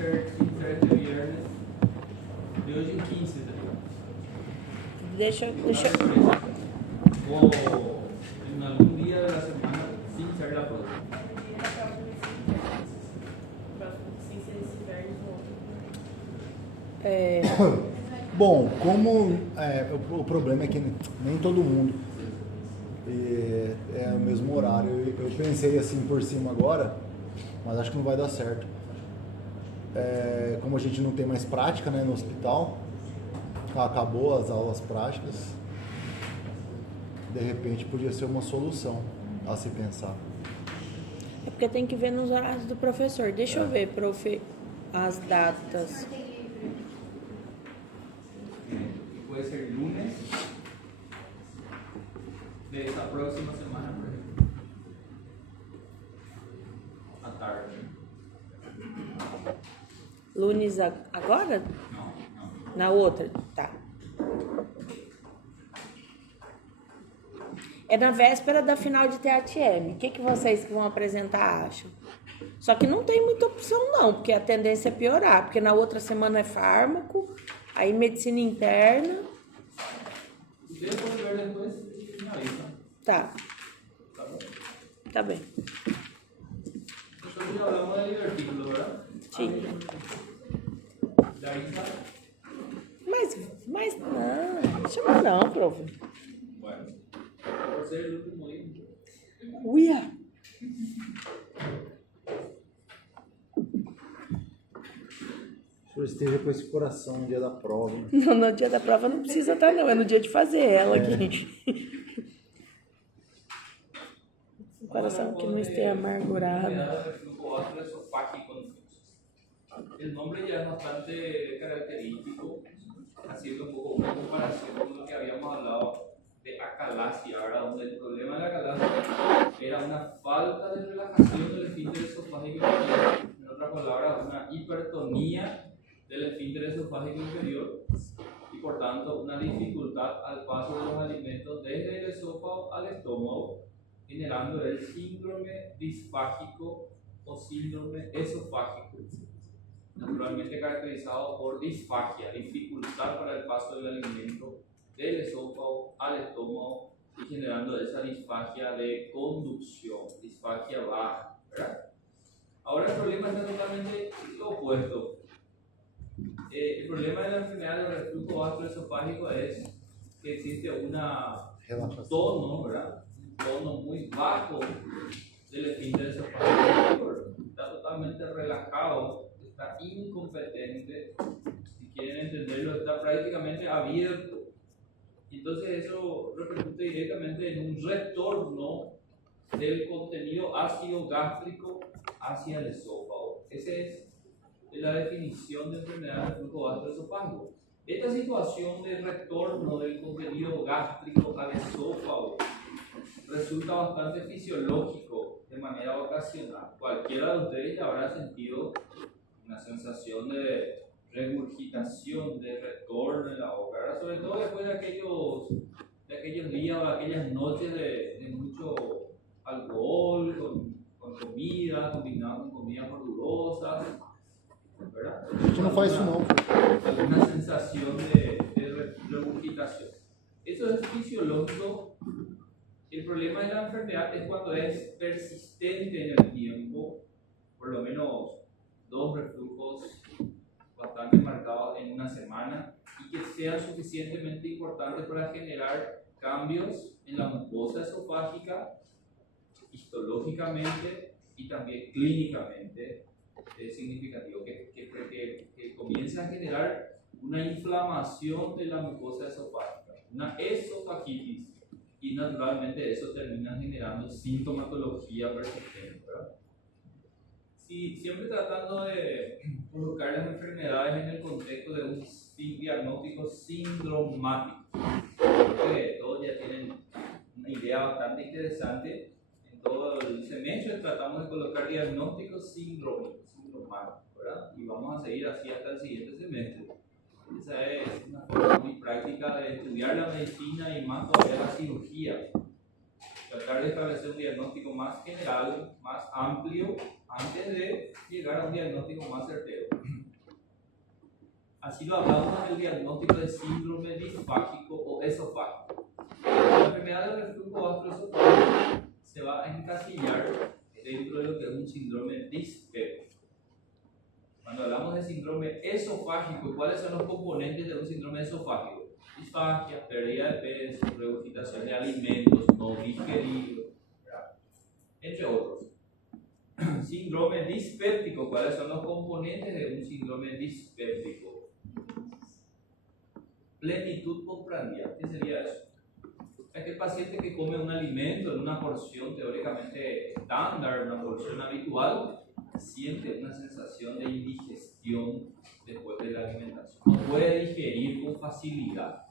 ser este viernes de 8 y 15, Deixa. o en algún día de la semana sin ser la próxima. Bom, como o problema é que nem todo mundo é o mesmo horário. Eu pensei assim por cima agora, mas acho que não vai dar certo. Como a gente não tem mais prática, né, no hospital, acabou as aulas práticas, de repente podia ser uma solução a se pensar. É porque tem que ver nos horários do professor. Deixa eu ver, profe, as datas. Puede ser lunes de esta próxima semana, por ejemplo, à tarde. Lunes agora? Não. Na outra? Tá. É na véspera da final de TATM. O que vocês que vão apresentar acham? Só que não tem muita opção não, porque a tendência é piorar, porque na outra semana é fármaco, aí medicina interna. Ustedes pueden ver después y me avisan. Tá. ¿Tá bom? Tá bem. Nosotros ya hablamos del divertículo, ¿verdad? Sim. Larissa. Mas não, chama não, prof. Bueno, por ser el último día. Uia. O senhor esteja com esse coração no dia da prova. Né? Não, no dia da prova não precisa estar não, é no dia de fazer ela aqui. Um coração que não esteja amargurado. El nombre ya es bastante característico, haciendo un poco una comparación con lo que habíamos hablado de acalasia, ¿verdad? Donde el problema de la acalasia era una falta de relajación del esfínter esofágico inferior, en otras palabras, una hipertonía del esfínter esofágico inferior y por tanto una dificultad al paso de los alimentos desde el esófago al estómago, generando el síndrome disfágico o síndrome esofágico, naturalmente caracterizado por disfagia, dificultad para el paso del alimento del esófago al estómago y generando esa disfagia de conducción, disfagia baja, ¿verdad? Ahora el problema está totalmente opuesto. El problema de la enfermedad del reflujo gastroesofágico es que existe un tono, ¿verdad? Un tono muy bajo del esfínter esofágico, está totalmente relajado, está incompetente, si quieren entenderlo, está prácticamente abierto. Entonces eso repercute directamente en un retorno del contenido ácido gástrico hacia el esófago. Esa es la definición de enfermedad del reflujo gastroesofágico. Esta situación de retorno del contenido gástrico al esófago resulta bastante fisiológico de manera ocasional. Cualquiera de ustedes ya habrá sentido una sensación de regurgitación, de retorno en la boca, ¿verdad? Sobre todo después de aquellos días o aquellas noches de mucho alcohol, con comida, combinado con comidas gordurosas, ¿verdad? A gente não faz isso não. Alguna sensación de regurgitación. Eso es fisiológico. El problema de la enfermedad es cuando es persistente en el tiempo, por lo menos 2 reflujos bastante marcados en una semana y que sean suficientemente importantes para generar cambios en la mucosa esofágica, histológicamente y también clínicamente significativo, que comience a generar una inflamación de la mucosa esofágica, una esofagitis, y naturalmente eso termina generando sintomatología persistente, ¿verdad? Sí, siempre tratando de colocar las enfermedades en el contexto de un diagnóstico sindromático. Creo que todos ya tienen una idea bastante interesante. En todo el semestre tratamos de colocar diagnósticos sindromáticos, ¿verdad? Y vamos a seguir así hasta el siguiente semestre. Esa es una forma muy práctica de estudiar la medicina y más todavía la cirugía. Tratar de establecer un diagnóstico más general, más amplio, antes de llegar a un diagnóstico más certero. Así lo hablamos del diagnóstico de síndrome disfágico o esofágico. La enfermedad del reflujo gastroesofágico se va a encasillar dentro de lo que es un síndrome dispéptico. Cuando hablamos de síndrome esofágico, ¿cuáles son los componentes de un síndrome esofágico? Disfagia, pérdida de peso, regurgitación de alimentos no digeridos, ¿verdad? Entre otros. Síndrome dispéptico, ¿cuáles son los componentes de un síndrome dispéptico? Plenitud postprandial, ¿qué sería eso? Es que el paciente que come un alimento en una porción teóricamente estándar, una porción habitual, siente una sensación de indigestión después de la alimentación. No puede digerir con facilidad,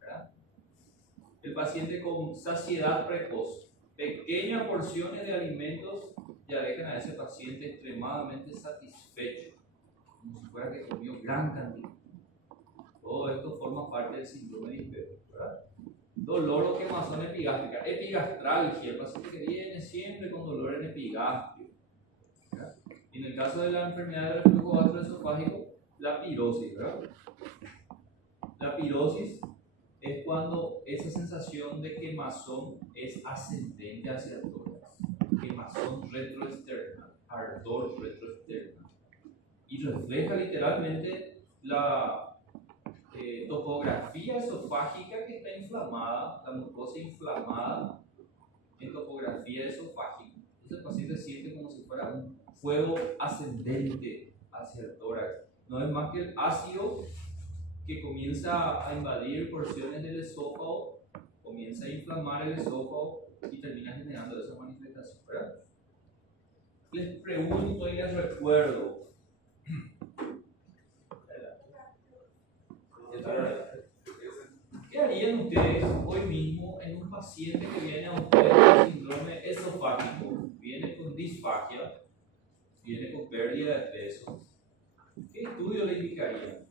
¿verdad? El paciente con saciedad precoz, pequeñas porciones de alimentos ya dejan a ese paciente extremadamente satisfecho, como si fuera que comió gran cantidad. Todo esto forma parte del síndrome dispéptico, ¿verdad? Dolor o quemazón epigástrica, epigastralgia, el paciente que viene siempre con dolor en epigastrio. ¿Verdad? Y en el caso de la enfermedad del reflujo gastroesofágico, la pirosis, ¿verdad? La pirosis es cuando esa sensación de quemazón es ascendente hacia el tórax, quemazón retroexterna, ardor retroexterna, y refleja literalmente la topografía esofágica que está inflamada, la mucosa inflamada en topografía esofágica. Entonces el paciente siente como si fuera un fuego ascendente hacia el tórax. No es más que el ácido que comienza a invadir porciones del esófago, comienza a inflamar el esófago y termina generando esa manifestación, ¿verdad? Les pregunto y les recuerdo. ¿Qué harían ustedes hoy mismo en un paciente que viene a ustedes con síndrome esofágico, viene con disfagia, viene con pérdida de peso? ¿Qué estudio le indicarían?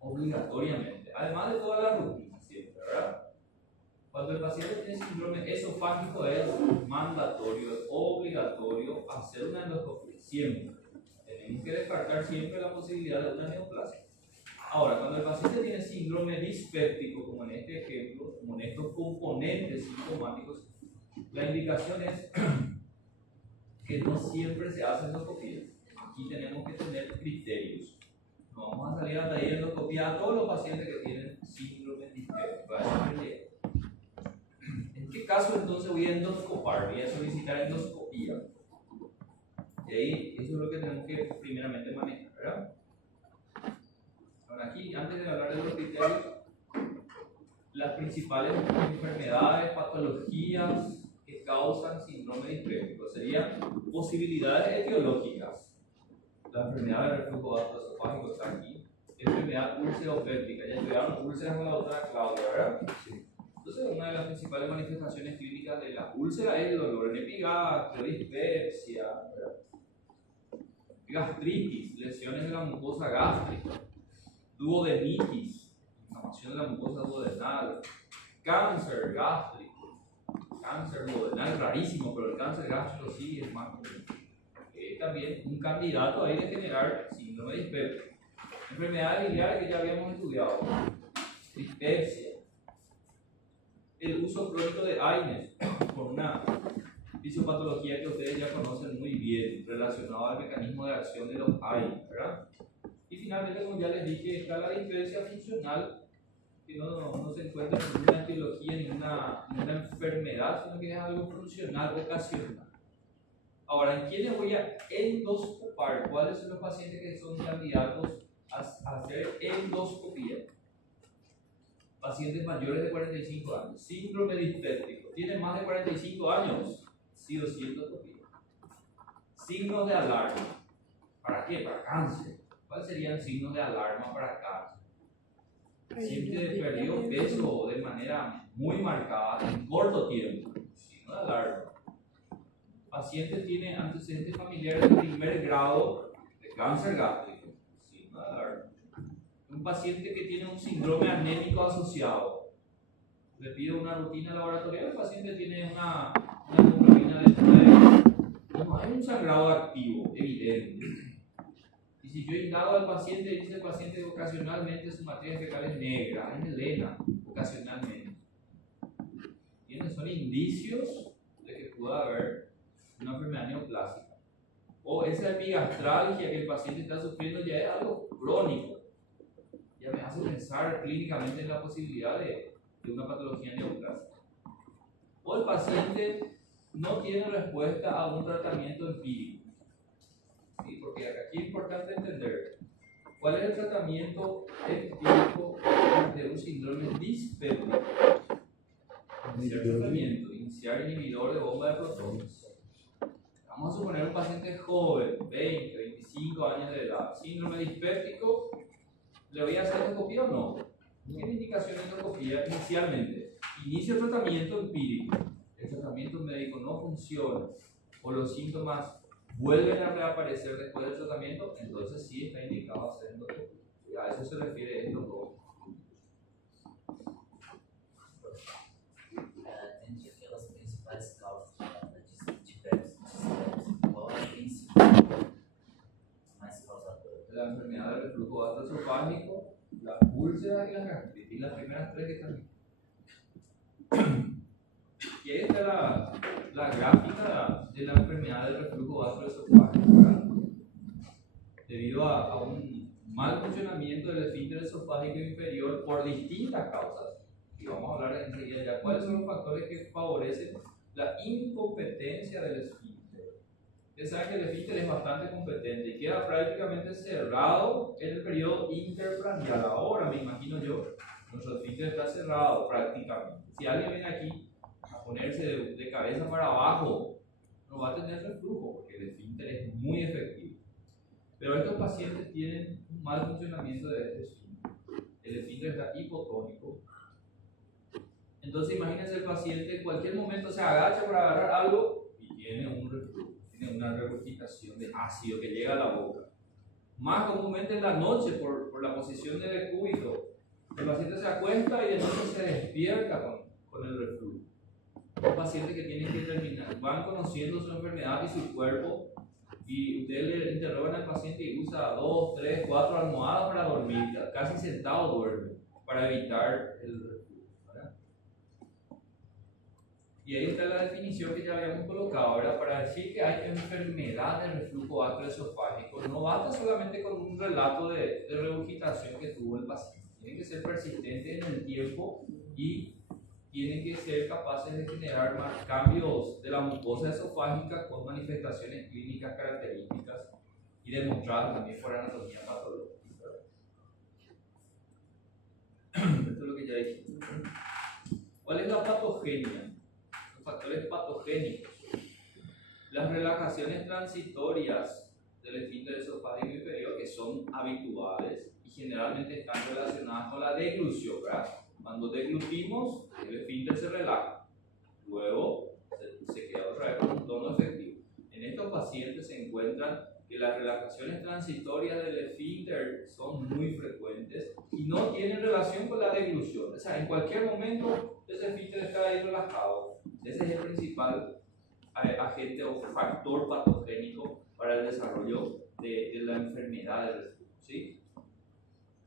Obligatoriamente, además de todas las rutinas siempre, ¿verdad? Cuando el paciente tiene síndrome esofágico es mandatorio, es obligatorio hacer una endoscopia, siempre. Tenemos que descartar siempre la posibilidad de una neoplasia. Ahora, cuando el paciente tiene síndrome dispéptico, como en este ejemplo, como en estos componentes sintomáticos, la indicación es que no siempre se hace endoscopia. Aquí tenemos que tener criterios. No vamos a salir a pedir endoscopia a todos los pacientes que tienen síndrome dispéptico. ¿En qué caso entonces voy a endoscopar? Voy a solicitar endoscopia. Y ahí eso es lo que tenemos que primeramente manejar, ¿verdad? Ahora aquí, antes de hablar de los criterios, las principales enfermedades, patologías que causan síndrome dispéptico serían posibilidades etiológicas. La enfermedad del reflujo gastroesofágico está aquí. Enfermedad úlcero-péptica. Ya estudiaron úlceras con la doctora Claudia, ¿verdad? Sí. Entonces, una de las principales manifestaciones clínicas de la úlcera es el dolor en epigastrio, dispepsia, ¿verdad? Gastritis, lesiones de la mucosa gástrica, duodenitis, inflamación de la mucosa duodenal, cáncer gástrico, cáncer duodenal rarísimo, pero el cáncer gástrico sí es más común. También un candidato ahí de generar síndrome dispéptico. Enfermedades biliares que ya habíamos estudiado, dispepsia, el uso crónico de AINES, con una fisiopatología que ustedes ya conocen muy bien, relacionado al mecanismo de acción de los AINES, ¿verdad? Y finalmente, como ya les dije, está la dispepsia funcional, que no se encuentra en ninguna etiología, ninguna enfermedad, sino que es algo funcional, ocasional. Ahora, ¿en quiénes voy a endoscopar? ¿Cuáles son los pacientes que son candidatos a hacer endoscopia? Pacientes mayores de 45 años, síndrome dispéptico, tienen más de 45 años, sí o sí endoscopia. Signos de alarma. ¿Para qué? Para cáncer. ¿Cuáles serían signos de alarma para cáncer? Paciente perdió peso de manera muy marcada en corto tiempo. Signo de alarma. Paciente tiene antecedentes familiares de primer grado de cáncer gástrico. Un paciente que tiene un síndrome anémico asociado. le pido una rutina laboratorial, el paciente tiene una hemoglobina de 9, no hay un sangrado activo, evidente. Y si yo indago al paciente, dice el paciente que ocasionalmente su matriz fecal es negra, es melena, ocasionalmente. ¿Entiendes? Son indicios de que pueda haber una enfermedad neoplásica. O esa epigastralgia que el paciente está sufriendo ya es algo crónico. Ya me hace pensar clínicamente en la posibilidad de una patología neoplásica. O el paciente no tiene respuesta a un tratamiento empírico. ¿Sí? Porque aquí es importante entender cuál es el tratamiento empírico de un síndrome dispéptico. Iniciar tratamiento, iniciar inhibidor de bomba de protones. Vamos a suponer un paciente joven, 20, 25 años de edad, síndrome dispéptico, ¿le voy a hacer endoscopía o no? ¿Tiene indicación de endoscopía inicialmente? Inicio el tratamiento empírico, el tratamiento médico no funciona o los síntomas vuelven a reaparecer después del tratamiento, entonces sí está indicado hacer endoscopía. A eso se refiere esto todo. Entre aquelas principais causas de dispepsia, qual é a principal mais causadora? La enfermedad del reflujo gastroesofágico, la úlcera y la gastritis, las primeras tres que están. Y esta es la gráfica de la enfermedad del reflujo gastroesofágico, ¿verdad? Debido a un mal funcionamiento del esfínter esofágico inferior por distintas causas. Y vamos a hablar enseguida ya cuáles son los factores que favorecen la incompetencia del esfínter. Ustedes saben que el esfínter es bastante competente y queda prácticamente cerrado en el periodo interprandial. Ahora me imagino yo, nuestro esfínter está cerrado prácticamente. Si alguien viene aquí a ponerse de cabeza para abajo, no va a tener reflujo porque el esfínter es muy efectivo. Pero estos pacientes tienen un mal funcionamiento de este esfínter. El esfínter está hipotónico. Entonces imagínense el paciente en cualquier momento se agacha para agarrar algo y tiene un reflujo, tiene una regurgitación de ácido que llega a la boca. Más comúnmente en la noche por la posición del decúbito. El paciente se acuesta y de noche se despierta con el reflujo. Los pacientes que tienen que terminar, van conociendo su enfermedad y su cuerpo y ustedes le interrogan al paciente y usa 2, 3, 4 almohadas para dormir, casi sentado duerme para evitar el reflujo. Y ahí está la definición que ya habíamos colocado. Ahora, para decir que hay enfermedad de reflujo gastroesofágico, no basta solamente con un relato de regurgitación que tuvo el paciente. Tienen que ser persistentes en el tiempo y tienen que ser capaces de generar más cambios de la mucosa esofágica con manifestaciones clínicas características y demostradas también por anatomía patológica. Esto es lo que ya dijimos. ¿Cuál es la patogenia? Factores patogénicos. Las relajaciones transitorias del esfínter esofágico inferior, que son habituales y generalmente están relacionadas con la deglución, ¿verdad? Cuando deglutimos, el esfínter se relaja, luego se queda otra vez con un tono efectivo. En estos pacientes se encuentran que las relajaciones transitorias del esfínter son muy frecuentes y no tienen relación con la deglución. O sea, en cualquier momento ese esfínter está ahí relajado. Ese es el principal agente o factor patogénico para el desarrollo de la enfermedad del reflujo, ¿sí?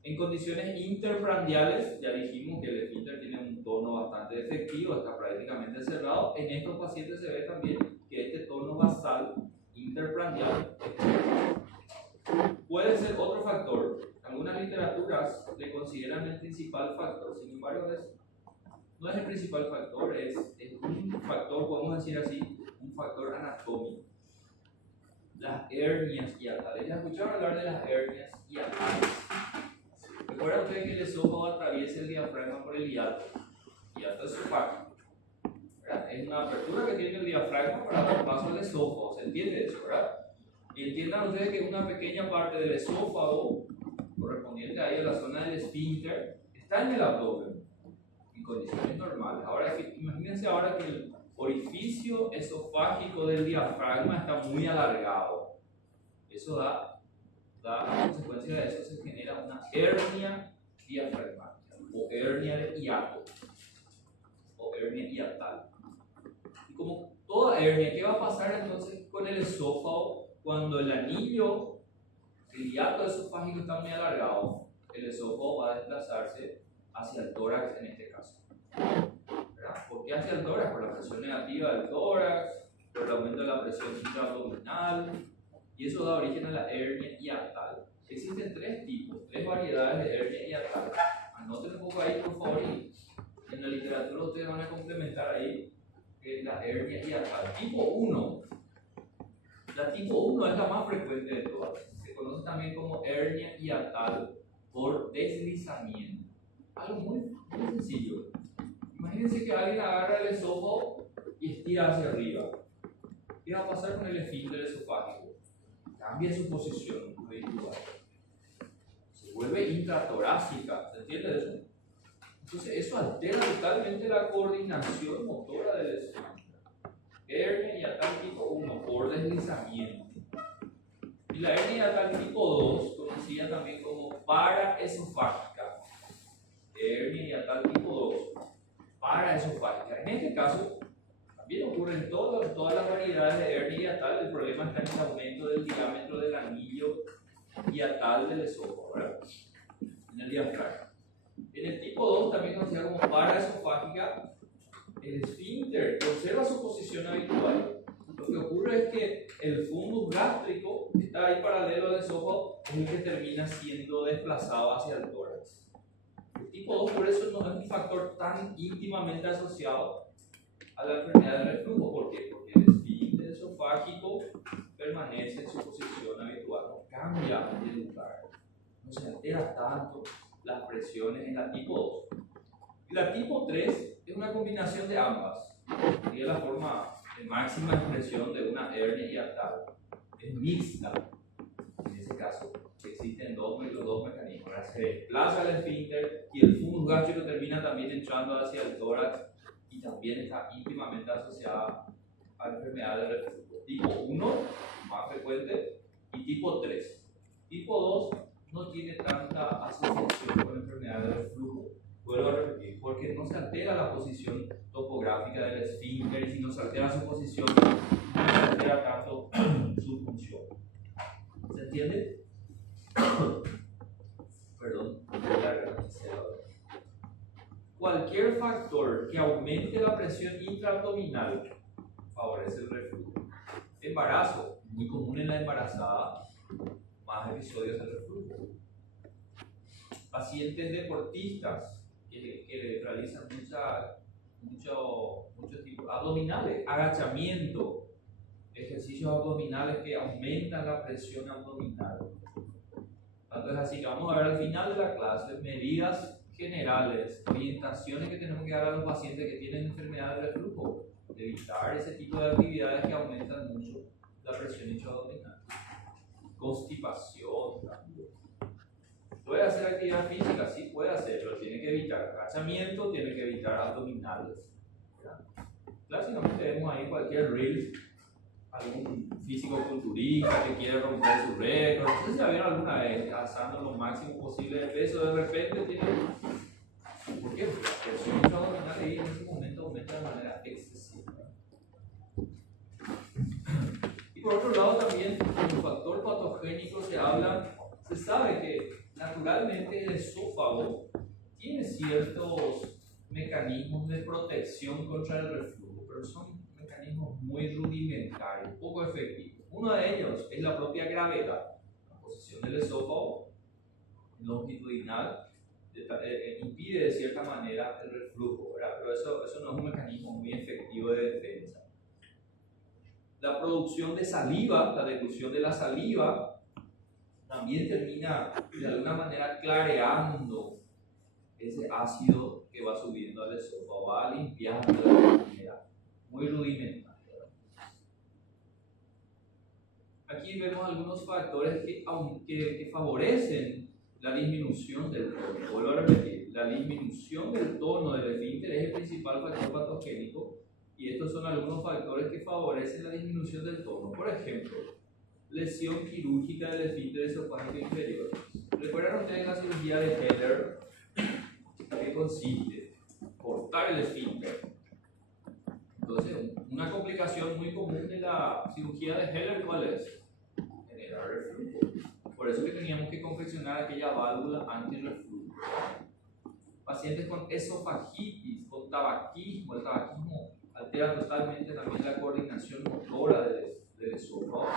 En condiciones interprandiales, ya dijimos que el esfínter tiene un tono bastante efectivo, está prácticamente cerrado. En estos pacientes se ve también que este tono basal interprandial puede ser otro factor. Algunas literaturas le consideran el principal factor, sin embargo no es el principal factor, es un factor, podemos decir así, un factor anatómico. Las hernias hiatales. ¿Ya escucharon hablar de las hernias hiatales? Recuerda ustedes que el esófago atraviesa el diafragma por el hiato. Hiato esofágico. Es una apertura que tiene el diafragma para dar paso al esófago. ¿Se entiende eso, verdad? Y entiendan ustedes que una pequeña parte del esófago, correspondiente ahí a la zona del esfínter, está en el abdomen, en condiciones normales. Ahora, imagínense ahora que el orificio esofágico del diafragma está muy alargado. Eso a consecuencia de eso se genera una hernia diafragmática o hernia de hiato. o hernia hiatal. Y como toda hernia, ¿qué va a pasar entonces con el esófago cuando el anillo, el hiato esofágico está muy alargado? El esófago va a desplazarse hacia el tórax en este caso. ¿Verdad? ¿Por qué hacia el tórax? Por la presión negativa del tórax, por el aumento de la presión intraabdominal, y eso da origen a la hernia hiatal. Existen tres tipos, tres variedades de hernia hiatal. Anoten un poco ahí, por favor, y en la literatura ustedes van a complementar ahí la hernia hiatal. Tipo 1. La tipo 1 es la más frecuente de todas. Se conoce también como hernia hiatal por deslizamiento. Algo muy sencillo. Imagínense que alguien agarra el esófago y estira hacia arriba. ¿Qué va a pasar con el esfínter esofágico? Cambia su posición habitual. Se vuelve intratorácica. ¿Se entiende eso? Entonces eso altera totalmente la coordinación motora del esfínter. Hernia hiatal tipo 1 por deslizamiento. Y la hernia hiatal tipo 2, conocida también como paraesofágica. Hernia hiatal tipo 2, paraesofágica. En este caso, también ocurre en todas las variedades de hernia hiatal. El problema está en el aumento del diámetro del anillo hiatal del esófago, ¿verdad? En el diafragma. En el tipo 2, también conocida como paraesofágica, el esfínter conserva su posición habitual. Lo que ocurre es que el fundus gástrico, que está ahí paralelo al esófago, es el que termina siendo desplazado hacia el tórax. El tipo 2 por eso no es un factor tan íntimamente asociado a la enfermedad del reflujo. ¿Por qué? Porque el esfínter esofágico permanece en su posición habitual, no cambia de lugar, no se altera tanto las presiones en la tipo 2. Y la tipo 3 es una combinación de ambas. Sería la forma de máxima expresión de una hernia hiatal. Es mixta. En ese caso, existen los dos mecanismos. Ahora se desplaza el esfínter y el fundus gástrico termina también entrando hacia el tórax y también está íntimamente asociada a la enfermedad del reflujo. Tipo 1, más frecuente, y tipo 3. Tipo 2 no tiene tanta asociación con la enfermedad del reflujo. Vuelvo a repetir, porque no se altera la posición topográfica del esfínter, y si no se altera su posición, no se altera tanto su función. ¿Se entiende? Perdón, cualquier factor que aumente la presión intraabdominal favorece el reflujo. Embarazo, muy común en la embarazada, más episodios de reflujo. Pacientes deportistas que realizan muchos tipos abdominales, agachamiento, ejercicios abdominales que aumentan la presión abdominal. Tanto es así que vamos a ver al final de la clase medidas generales, orientaciones que tenemos que dar a los pacientes que tienen enfermedad de reflujo, evitar ese tipo de actividades que aumentan mucho la presión intraabdominal. Constipación también. ¿Puede hacer actividad física? Sí, puede hacerlo. Tiene que evitar agachamiento, tiene que evitar abdominales. Clásicamente vemos ahí cualquier reel, algún físico-culturista que quiere romper su récord. No sé si la vieron alguna vez, alzando lo máximo posible de peso, de repente tiene... ¿Por qué? Porque la presión intraabdominal ahí en ese momento aumenta de manera excesiva. Y por otro lado también, como factor patogénico se sabe que naturalmente el esófago tiene ciertos mecanismos de protección contra el reflujo, pero son mecanismos muy rudimentarios, poco efectivos. Uno de ellos es la propia gravedad. La posición del esófago longitudinal impide de cierta manera el reflujo, ¿verdad? Pero eso no es un mecanismo muy efectivo de defensa. La producción de saliva, la deglución de la saliva, también termina de alguna manera clareando ese ácido que va subiendo al esófago, va limpiando de alguna manera, muy rudimentaria. Aquí vemos algunos factores que favorecen la disminución del tono. Vuelvo a repetir, la disminución del tono del esfínter es el principal factor patogénico, y estos son algunos factores que favorecen la disminución del tono. Por ejemplo, lesión quirúrgica del esfínter esofágico inferior. ¿Recuerdan ustedes la cirugía de Heller? ¿Qué consiste? Cortar el esfínter. Entonces, una complicación muy común de la cirugía de Heller, ¿cuál es? Generar reflujo. Por eso que teníamos que confeccionar aquella válvula antirreflujo. Pacientes con esofagitis, con tabaquismo, el tabaquismo altera totalmente también la coordinación motora del esófago.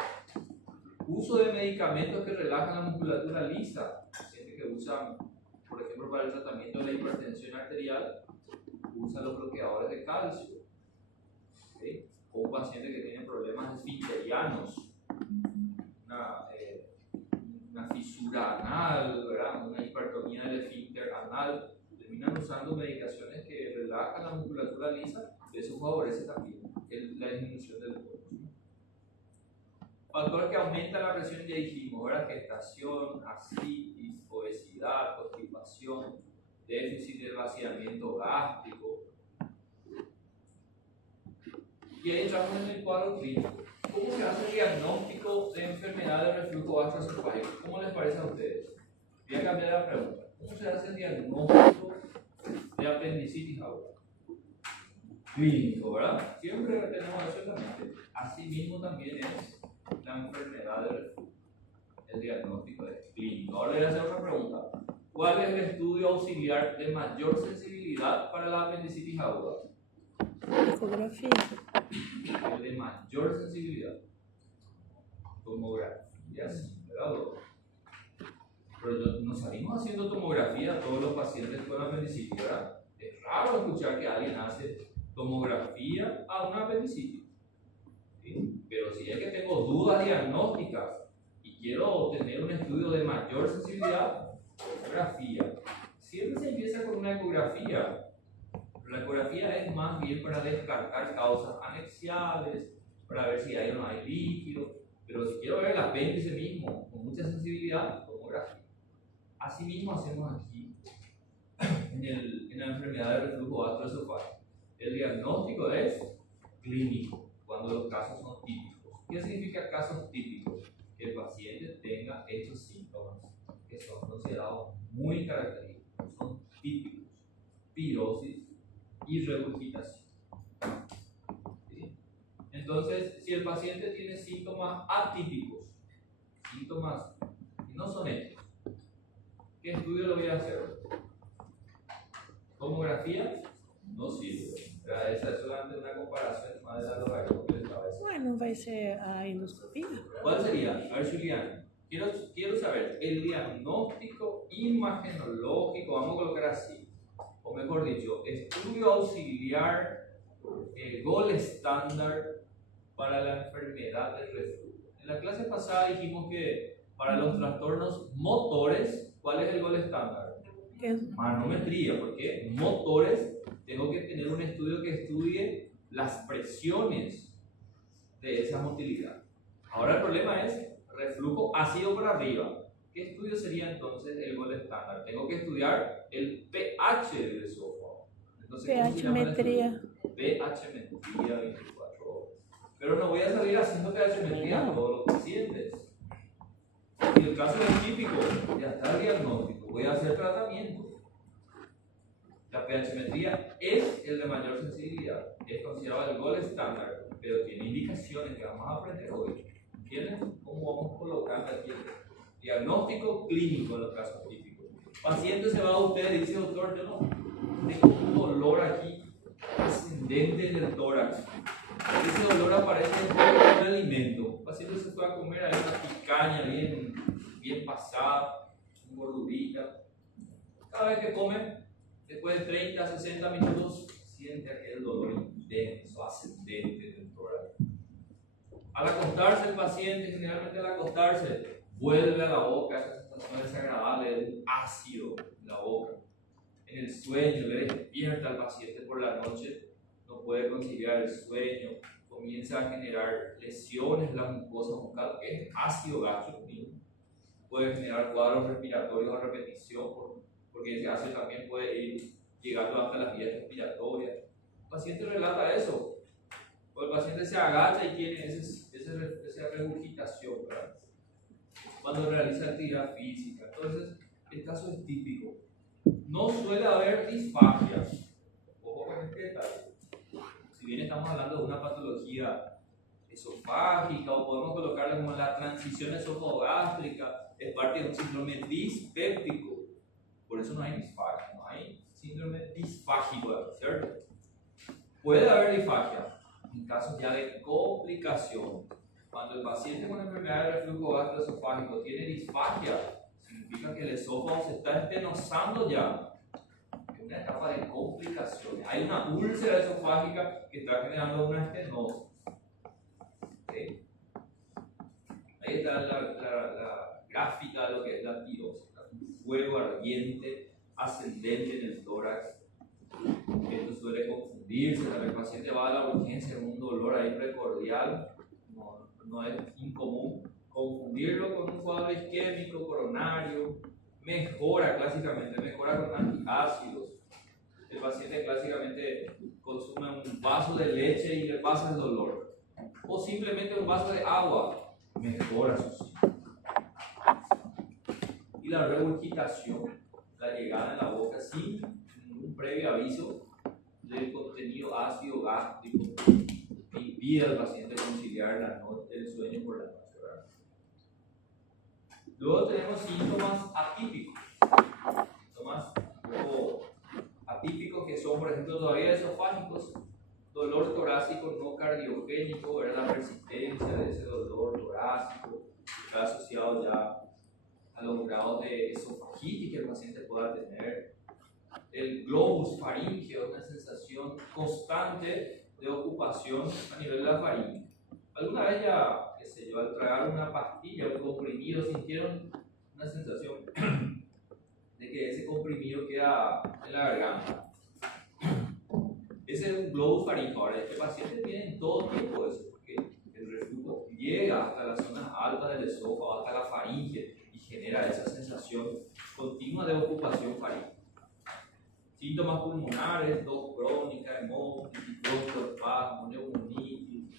Uso de medicamentos que relajan la musculatura lisa, pacientes que usan, por ejemplo, para el tratamiento de la hipertensión arterial, usan los bloqueadores de calcio. ¿Okay? O un paciente que tiene problemas esfinterianos, una fisura anal, ¿verdad? Una hipertonía del esfínter anal, terminan usando medicaciones que relajan la musculatura lisa, eso favorece también la disminución del dolor. Factores que aumentan la presión, ya dijimos, ¿verdad? Gestación, ascitis, obesidad, constipación, déficit del vaciamiento gástrico. Y ahí entramos en el cuadro clínico. ¿Cómo se hace el diagnóstico de enfermedad de reflujo gastroesofágico? ¿Cómo les parece a ustedes? Voy a cambiar la pregunta. ¿Cómo se hace el diagnóstico de apendicitis aguda? Clínico, ¿verdad? Siempre tenemos eso en la mente. Así mismo también es la enfermedad de reflujo. El diagnóstico es clínico. Ahora le voy a hacer otra pregunta. ¿Cuál es el estudio auxiliar de mayor sensibilidad para la apendicitis aguda? Ecografía. El de mayor sensibilidad. Tomografía, sí, ¿verdad? Pero no salimos haciendo tomografía a todos los pacientes con apendicitis, ¿verdad? Es raro escuchar que alguien hace tomografía a una apendicitis. ¿Sí? Pero si es que tengo dudas diagnósticas y quiero tener un estudio de mayor sensibilidad, ecografía. Siempre se empieza con una ecografía. La ecografía es más bien para descartar causas anexiales, para ver si hay o no hay líquido, pero si quiero ver el apéndice mismo con mucha sensibilidad, tomografía. Así mismo hacemos aquí en la enfermedad de reflujo gastroesofágico. El diagnóstico es clínico, cuando los casos son típicos. ¿Qué significa casos típicos? Que el paciente tenga estos síntomas que son considerados muy característicos, son típicos: pirosis y regurgitación. ¿Sí? Entonces, si el paciente tiene síntomas atípicos, síntomas que no son estos, ¿qué estudio lo voy a hacer? Tomografía no sirve. Esa es solamente una comparación más de la logaritmo que les estaba diciendo. Bueno, vai ser a endoscopia. ¿Cuál sería? A ver, Julián, quiero saber el diagnóstico imagenológico, vamos a colocar así, o mejor dicho, estudio auxiliar, gold estándar para la enfermedad del reflujo. En la clase pasada dijimos que para los trastornos motores, ¿cuál es el gold estándar? Manometría, porque motores tengo que tener un estudio que estudie las presiones de esa motilidad. Ahora el problema es reflujo ácido por arriba. ¿Qué estudio sería entonces el gold estándar? Tengo que estudiar el pH del esófago. Entonces, pH-metría. pH-metría 24 horas. Pero no voy a salir haciendo pH-metría a todos los pacientes. Si el caso es típico, ya está el diagnóstico, voy a hacer tratamiento. La pH-metría es el de mayor sensibilidad, es considerado el gold estándar, pero tiene indicaciones que vamos a aprender hoy. ¿Entienden cómo vamos colocando aquí el diagnóstico clínico en los casos típicos? Paciente se va a usted y dice: doctor, yo no tengo un dolor aquí ascendente en el tórax. Ese dolor aparece en el alimento. El paciente se fue a comer ahí una picaña bien pasada, con gordurita. Cada vez que come, después de 30 a 60 minutos, siente aquel dolor intenso, ascendente del tórax. Al acostarse el paciente, generalmente al acostarse, vuelve a la boca esa sensación desagradable de un ácido en la boca. En el sueño le despierta al paciente por la noche, no puede conciliar el sueño, comienza a generar lesiones en la mucosa bucal, que es ácido gástrico, puede generar cuadros respiratorios a repetición, porque ese ácido también puede ir llegando hasta las vías respiratorias. El paciente relata eso, o el paciente se agacha y tiene esa regurgitación, ¿verdad? Cuando realiza actividad física. Entonces, el caso es típico. No suele haber disfagia. Ojo con este detalle. Si Si bien estamos hablando de una patología esofágica o podemos colocarla como la transición esofogástrica, es parte de un síndrome dispéptico. Por eso no hay disfagia, no hay síndrome disfágico, ¿cierto? Puede haber disfagia en casos ya de complicación. Cuando el paciente con enfermedad de reflujo gastroesofágico tiene disfagia, significa que el esófago se está estenosando ya. Es una etapa de complicaciones. Hay una úlcera esofágica que está generando una estenosis. ¿Okay? Ahí está la gráfica de lo que es la tirosis. Un fuego ardiente ascendente en el tórax. Esto suele confundirse. Cuando el paciente va a la urgencia con un dolor ahí precordial, no es incomún confundirlo con un cuadro isquémico, coronario. Mejora clásicamente, mejora con antiácidos. El paciente clásicamente consume un vaso de leche y le pasa el dolor. O simplemente un vaso de agua, mejora su síntomas. Y la regurgitación, la llegada en la boca sin ningún previo aviso del contenido ácido gástrico, que impide al paciente conciliar el sueño por la noche, ¿verdad? Luego tenemos síntomas atípicos. Síntomas atípicos que son, por ejemplo, todavía esofágicos, dolor torácico no cardiogénico, ¿verdad? La persistencia de ese dolor torácico está asociado ya a los grados de esofagitis que el paciente pueda tener. El globus faríngeo, una sensación constante de ocupación a nivel de la faringe. ¿Alguna vez ya, qué sé yo, al tragar una pastilla, un comprimido, sintieron una sensación de que ese comprimido queda en la garganta? Ese es un globus faríngeo. Ahora, este paciente tiene todo tipo de eso, porque el reflujo llega hasta las zonas altas del esófago, hasta la faringe, y genera esa sensación continua de ocupación faríngea. Síntomas pulmonares, tos crónica, hemófilis, broncoespasmo, neumonitis.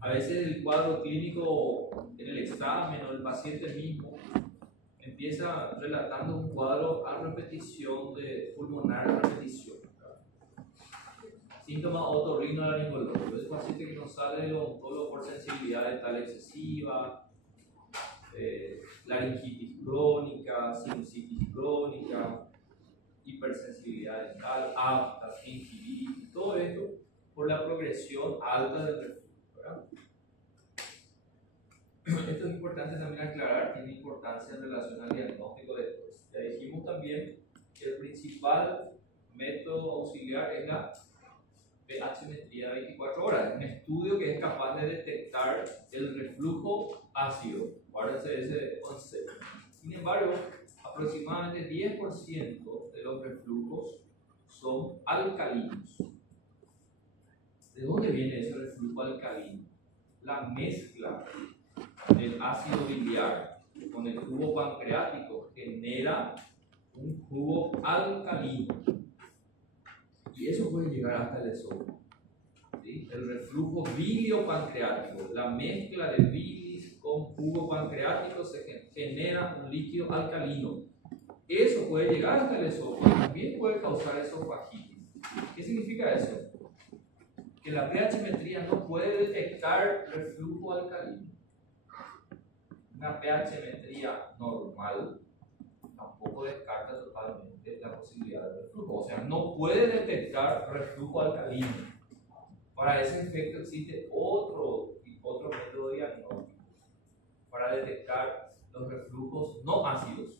A veces el cuadro clínico en el examen o el paciente mismo empieza relatando un cuadro a repetición de pulmonar a repetición. Síntomas otorrinolaringológicos. Es paciente que no sale del odontólogo por sensibilidad dental excesiva, laringitis crónica, sinusitis crónica, hipersensibilidad dental, aftas, gingivitis, todo esto por la progresión alta del reflujo, ¿verdad? Esto es importante también aclarar, tiene importancia en relación al diagnóstico después. Ya dijimos también que el principal método auxiliar es la pH-metría de 24 horas, un estudio que es capaz de detectar el reflujo ácido. Guárdense ese concepto. Sin embargo, aproximadamente 10% de los reflujos son alcalinos. ¿De dónde viene ese reflujo alcalino? La mezcla del ácido biliar con el jugo pancreático genera un jugo alcalino. Y eso puede llegar hasta el esófago. ¿Sí? El reflujo bilio-pancreático, la mezcla de bilis con jugo pancreático se genera un líquido alcalino. Eso puede llegar hasta el esófago, también puede causar esofagitis. ¿Qué significa eso? Que la pH-metría no puede detectar reflujo alcalino. Una pH-metría normal tampoco descarta totalmente la posibilidad de reflujo. O sea, no puede detectar reflujo alcalino. Para ese efecto existe otro método diagnóstico para detectar los reflujos no ácidos,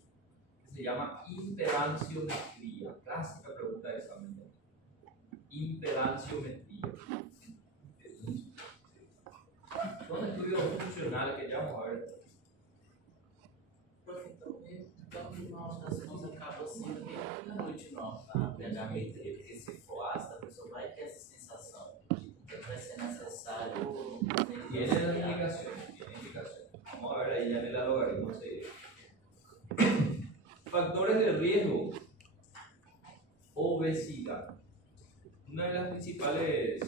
que se llama impedanciometría. Clásica pregunta de examen. Impedanciometría. Son estudios funcionales que ya vamos a ver. Então, nós acaba sendo meio inútil a pH-metria, porque se for ácido, a pessoa vai ter essa sensação de que vai ser necessário. Tiene indicaciones. Vamos a ver ahí ya en el logaritmo seguido. Factores de riesgo. Obesidad. Uno de los principales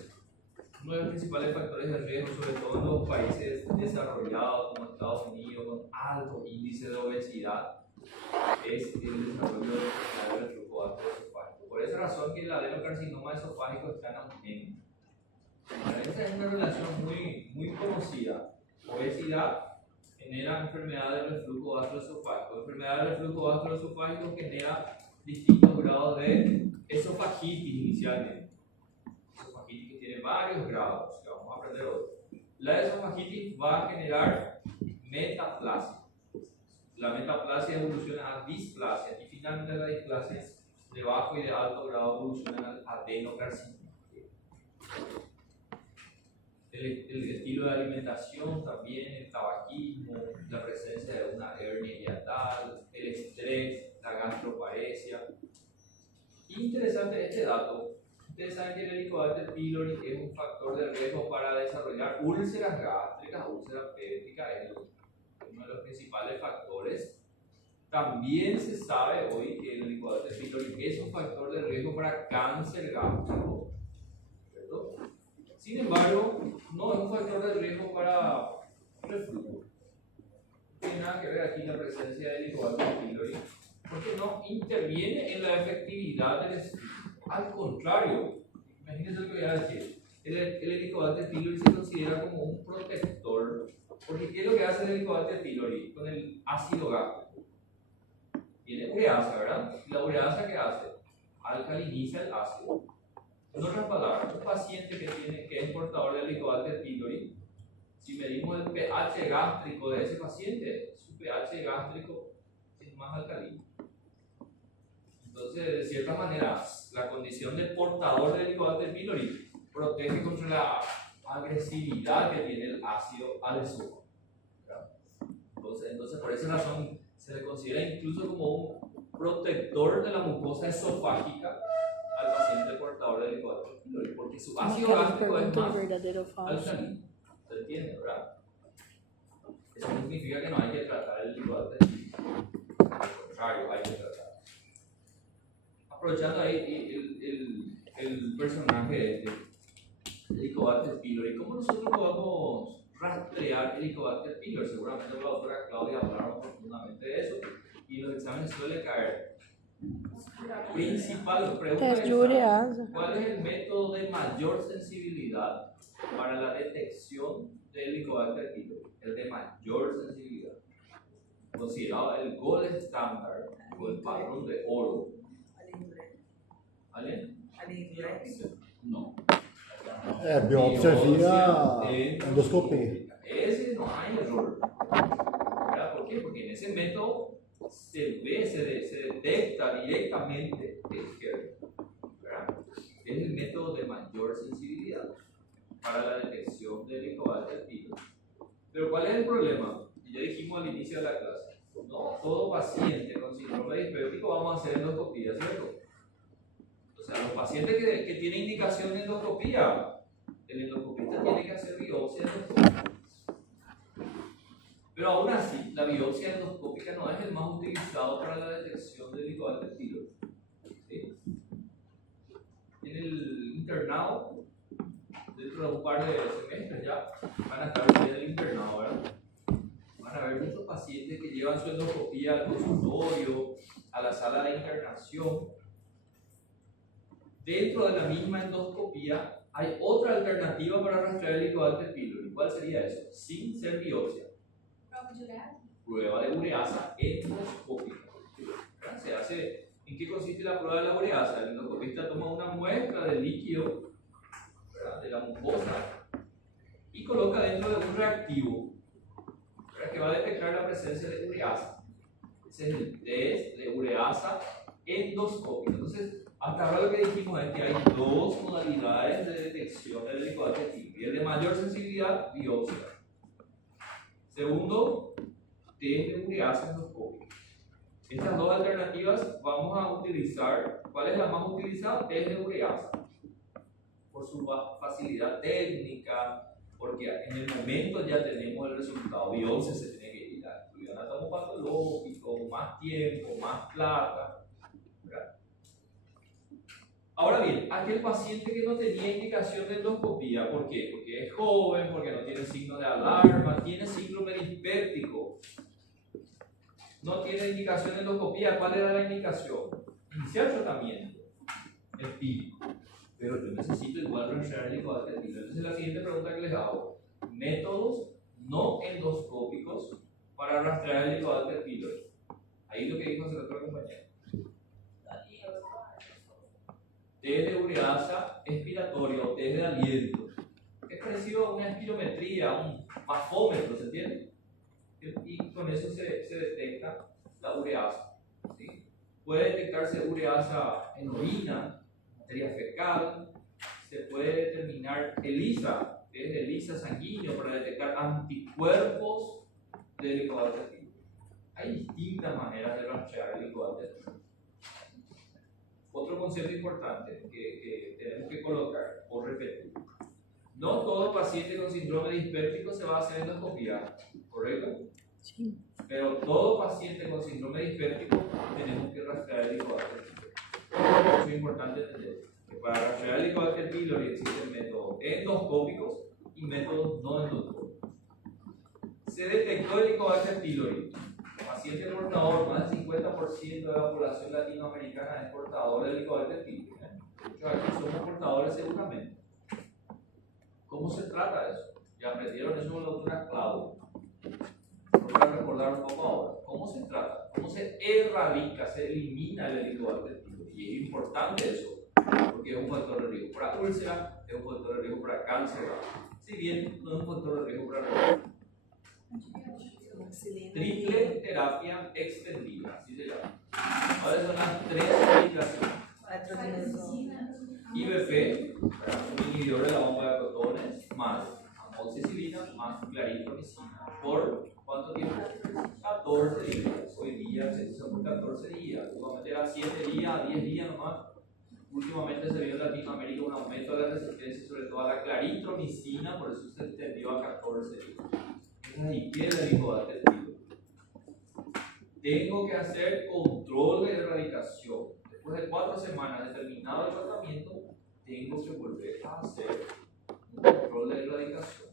factores de riesgo, sobre todo en los países desarrollados como Estados Unidos, con alto índice de obesidad, es el desarrollo del reflujo gastroesofágico. Por esa razón que el adenocarcinoma esofágico está en aumento. Esa es una relación muy conocida. Obesidad genera enfermedad del reflujo gastroesofágico. Enfermedad del reflujo gastroesofágico genera distintos grados de esofagitis inicialmente. Esofagitis que tiene varios grados, que vamos a aprender hoy. La esofagitis va a generar metaplasia. La metaplasia evoluciona a displasia y finalmente la displasia de bajo y de alto grado evoluciona al adenocarcinoma. El estilo de alimentación también, el tabaquismo, la presencia de una hernia hiatal, el estrés, la gastroparesia. Interesante este dato. Ustedes saben que el Helicobacter pylori es un factor de riesgo para desarrollar úlceras gástricas, úlceras pépticas, es uno de los principales factores. También se sabe hoy que el Helicobacter pylori es un factor de riesgo para cáncer gástrico, ¿cierto? Sin embargo, no es un factor de riesgo para reflujo. No tiene nada que ver aquí la presencia del Helicobacter pylori, porque no interviene en la efectividad del estudio. Al contrario, imagínense lo que voy a decir. El Helicobacter pylori se considera como un protector, porque ¿qué es lo que hace el Helicobacter pylori con el ácido gástrico? Tiene ureasa, ¿verdad? ¿Y la ureasa qué hace? Alcaliniza el ácido. En otras palabras, un paciente que es portador de Helicobacter pylori, si medimos el pH gástrico de ese paciente, su pH gástrico es más alcalino. Entonces, de cierta manera, la condición de portador de Helicobacter pylori protege contra la agresividad que tiene el ácido al esófago. Entonces, por esa razón, se le considera incluso como un protector de la mucosa esofágica al paciente portador de Helicobacter pylori, porque su ácido gástrico es más alcalino. ¿Se entiende, verdad? Eso no significa que no hay que tratar el Helicobacter pylori. Al contrario, hay que tratar. Aprovechando ahí el personaje de Helicobacter pylori, ¿cómo nosotros podemos rastrear Helicobacter pylori? Seguramente la doctora Claudia hablaron profundamente de eso y en los exámenes suele caer. Principal pregunta Test de ureasa. ¿cuál es el método de mayor sensibilidad para la detección de Helicobacter pylori? El de mayor sensibilidad, considerado el gold standard o el patrón de oro. ¿Vale? No. Biópsia via endoscopia. Ese no hay error. ¿Verdad? ¿Por qué? Porque en ese método se ve, se detecta directamente el germen. ¿Verdad? Es el método de mayor sensibilidad para la detección del Helicobacter pylori. Pero ¿cuál es el problema? Y ya dijimos al inicio de la clase. No todo paciente con síndrome dispéptico vamos a hacer endoscopía, ¿cierto? O sea, los pacientes que tienen indicación de endoscopía, el endoscopista tiene que hacer biopsia endoscópica. Pero aún así, la biopsia endoscópica no es el más utilizado para la detección del Helicobacter pylori. ¿Sí? En el internado, dentro de un par de semestres ya, van a estar ustedes en el internado, ¿verdad? Van a ver muchos pacientes que llevan su endoscopía al consultorio, a la sala de internación. Dentro de la misma endoscopía hay otra alternativa para rastrear el Helicobacter pylori. ¿Cuál sería eso? Sin ser biopsia. Prueba de ureasa endoscópica. Se hace, ¿en qué consiste la prueba de la ureasa? El endoscopista toma una muestra de líquido, ¿verdad?, de la mucosa y coloca dentro de un reactivo, ¿verdad?, que va a detectar la presencia de ureasa. Ese es el test de ureasa endoscópica. Entonces, hasta ahora lo que dijimos es que hay dos modalidades de detección del Helicobacter pylori. El de mayor sensibilidad, biopsia. Segundo, test de ureasa endoscópica. Estas dos alternativas vamos a utilizar. ¿Cuál es la más utilizada? Test de ureasa. Por su facilidad técnica, porque en el momento ya tenemos el resultado. Biopsia se tiene que ir a estudio anatopatológico, más tiempo, más plata. ¿Verdad? Ahora bien, aquel paciente que no tenía indicación de endoscopía, ¿por qué? Porque es joven, porque no tiene signo de alarma, tiene síndrome dispéptico, no tiene indicación de endoscopía. ¿Cuál era la indicación? Iniciar tratamiento, el PIB. pero yo necesito igual rastrear el licuado del pílori. Entonces la siguiente pregunta que les hago, métodos no endoscópicos para rastrear el licuado del pílori. Ahí lo que dijo hace otro compañero. Test de ureasa expiratorio, test de aliento. Es parecido a una espirometría, a un bafómetro, ¿se entiende? Y con eso se detecta la ureasa. ¿Sí? Puede detectarse ureasa en orina, materia fecal, se puede determinar ELISA, que es ELISA sanguíneo, para detectar anticuerpos del licuado intestinal. Hay distintas maneras de rastrear el licuado intestinal. Otro concepto importante que tenemos que colocar o repetir. No todo paciente con síndrome dispéptico se va a hacer endoscopia, ¿correcto? Sí. Pero todo paciente con síndrome dispéptico tenemos que rastrear el licuado intestinal. Eso es importante entender. Que para rastrear el licuado intestinal existen métodos endoscópicos y métodos no endoscópicos. Se detectó el licuado intestinal. Paciente portador, más del 50% de la población latinoamericana es portador del licuado intestinal. Muchos aquí somos portadores seguramente. ¿Cómo se trata eso? Ya aprendieron eso con la doctora Claudia. Pero para recordar un poco ahora, ¿cómo se trata? ¿Cómo se erradica, se elimina el licuado intestinal? Y es importante eso, porque es un factor de riesgo para úlcera, es un factor de riesgo para cáncer, si bien no es un factor de riesgo para reumatoide. Triple terapia extendida, así se llama. Ahora son las tres indicaciones. IBP, un inhibidor de la bomba de protones, más amoxicilina, más claritromicina. ¿Por cuánto tiempo? 14 días. Hoy día se usa por 14 días. Últimamente era 7 días, 10 días nomás. Últimamente se vio en Latinoamérica un aumento de la resistencia, sobre todo a la claritromicina, por eso se extendió a 14 días. Y queda el licuado intestinal. Tengo que hacer control de erradicación. Después de 4 semanas de terminado el tratamiento, tengo que volver a hacer un control de erradicación.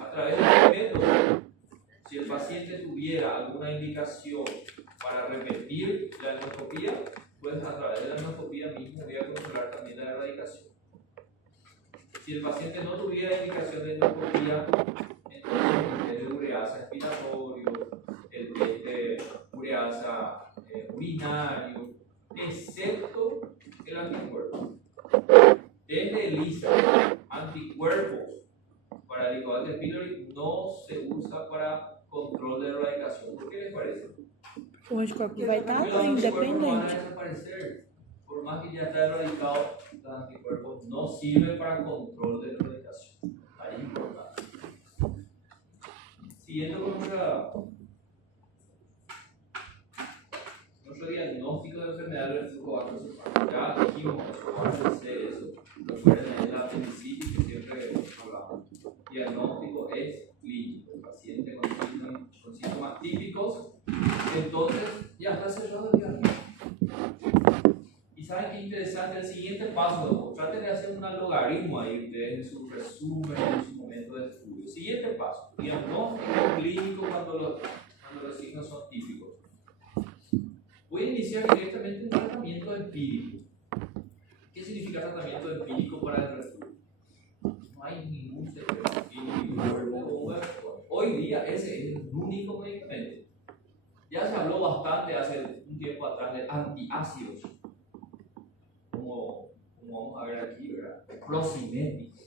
A través de este método, si el paciente tuviera alguna indicación para repetir la endoscopía, pues a través de la endoscopía mismo voy a controlar también la erradicación. Si el paciente no tuviera indicación de endoscopía, entonces el de ureasa expiratorio, el test de ureasa urinario, excepto el anticuerpo. Desde ELISA, anticuerpos para el licuado intestinal no se usa para control de erradicación. ¿Por qué les parece? O anticorpo vai estar Porque lá, los anticuerpos van a independente. desaparecer. Por más que ya está erradicado, los anticuerpos no sirven para control de erradicación. Ahí es importante. Siguiendo con nuestro diagnóstico de enfermedad del reflujo gastroesofágico. Ya dijimos que eso. Recuerden en la apendicitis que siempre hablamos. Diagnóstico es clínico. El paciente con síntomas típicos. Entonces ya está cerrado el diagnóstico. Y saben qué interesante, el siguiente paso, traten de hacer un logaritmo ahí ustedes en su resumen, en su momento de estudio. Siguiente paso, diagnóstico clínico cuando los signos son típicos. Voy a iniciar directamente un tratamiento empírico. ¿Qué significa tratamiento empírico para el reflujo? No hay ningún secreto. Hoy día ese es el único medicamento. Ya se habló bastante hace un tiempo atrás de antiácidos, como vamos a ver aquí, ¿verdad? Procinetis.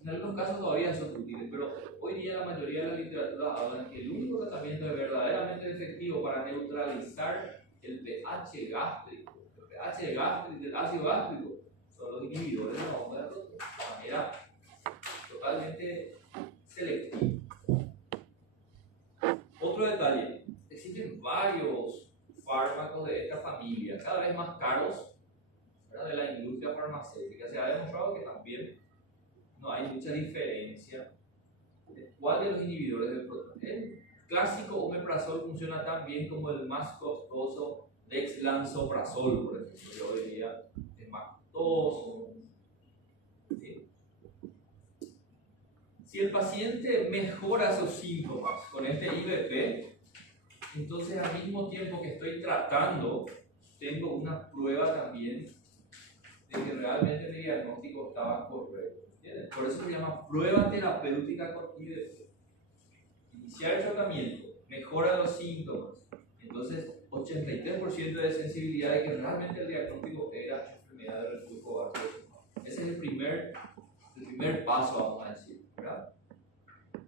En algunos casos todavía son útiles, pero hoy día la mayoría de la literatura habla que el único tratamiento verdaderamente efectivo para neutralizar el pH gástrico, del ácido gástrico, son los inhibidores de la bomba de protones, de manera totalmente selectiva. Otro detalle, existen varios fármacos de esta familia, cada vez más caros, ¿verdad? De la industria farmacéutica. Se ha demostrado que también no hay mucha diferencia de cuál de los inhibidores del proton. El clásico omeprazol funciona tan bien como el más costoso dexlansoprazol, por ejemplo, que hoy día es más costoso. ¿Sí? Si el paciente mejora sus síntomas con este IBP, entonces al mismo tiempo que estoy tratando, tengo una prueba también de de que realmente el diagnóstico estaba correcto. ¿Entienden? Por eso se llama prueba terapéutica con IBP. Iniciar el tratamiento, mejora los síntomas. Entonces, 83% de sensibilidad de que realmente el diagnóstico era enfermedad de reflujo gaseoso. Ese es el primer paso, vamos a decir, ¿verdad?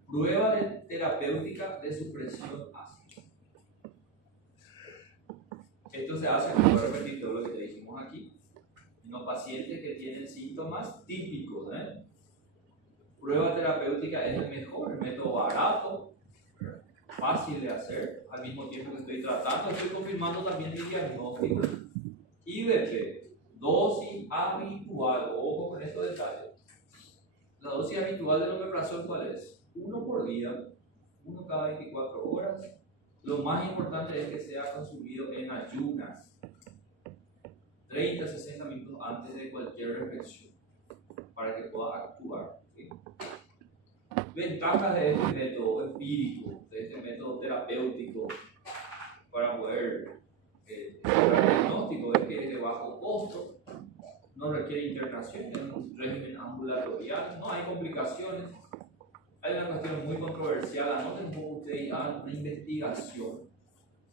Prueba terapéutica de supresión ácida. Esto se hace, voy a repetir todo lo que te dijimos aquí, en los pacientes que tienen síntomas típicos. Prueba terapéutica es el mejor, el método barato, fácil de hacer, al mismo tiempo que estoy tratando, estoy confirmando también mi diagnóstico. IBP, dosis habitual, ojo con estos detalles. La dosis habitual del omeprazol, ¿cuál es? 1 por día, 1 cada 24 horas. Lo más importante es que sea consumido en ayunas, 30 a 60 minutos antes de cualquier reflexión, para que pueda actuar. ¿Sí? Ventajas de este método empírico, de este método terapéutico, para poder lograr el diagnóstico, es que es de bajo costo, no requiere internación, es un régimen ambulatorial, no hay complicaciones. Hay una cuestión muy controversial, anoten un poco ustedes y hagan una investigación.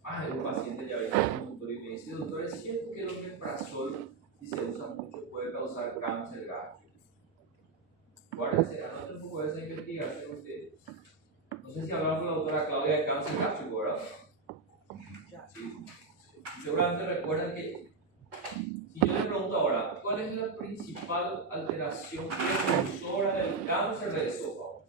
De un paciente ya viene al consultorio y me dice, doctor, ¿es cierto que el omeprazol, si se usa mucho, puede causar cáncer gástrico? Guárdense, anoten un poco de esa investigación ustedes. No sé si hablaron con la doctora Claudia de cáncer gástrico, ¿verdad? Sí. Seguramente recuerdan que, si yo le pregunto ahora, ¿cuál es la principal alteración precursora del cáncer de esófago?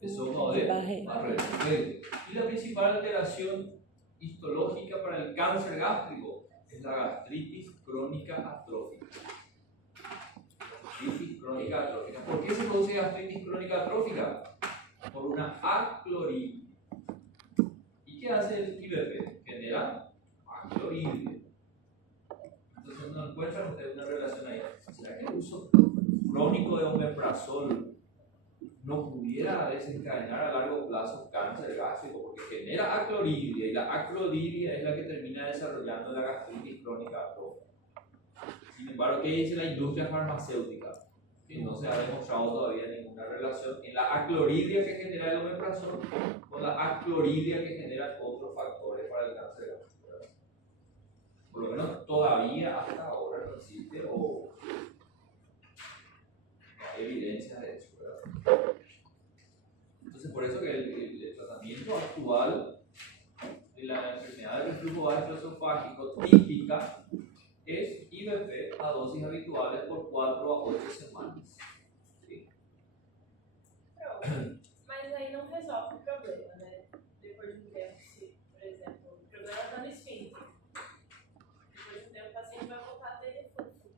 Esófago de Barrett. Y la principal alteración histológica para el cáncer gástrico es la gastritis crónica atrófica. Gastritis crónica atrófica. ¿Por qué se produce gastritis crónica atrófica? Por una acloridria. ¿Y qué hace el IBP? Genera acloridria. Entonces no encuentran ustedes una relación ahí. ¿Será que el uso crónico de omeprazol no pudiera desencadenar a largo plazo cáncer gástrico? Porque genera acloridria y la acloridria es la que termina desarrollando la gastritis crónica atrófica. Sin embargo, ¿qué dice la industria farmacéutica? Que no se ha demostrado todavía ninguna relación en la acloridria que genera el omeprazol con la acloridria que generan otros factores para el cáncer gástrico, ¿verdad? Por lo menos todavía hasta ahora no existe o no hay evidencia de eso, ¿verdad? Entonces, por eso que el tratamiento actual de la enfermedad del reflujo gastroesofágico típica es IBP a dosis habituales por 4 a 8 semanas. ¿Sí? Mas aí não resolve o problema, né? Depois de um tempo, se, por exemplo, o problema está no esfíncter. Depois de um tempo, o paciente vai voltar a ter refluxo.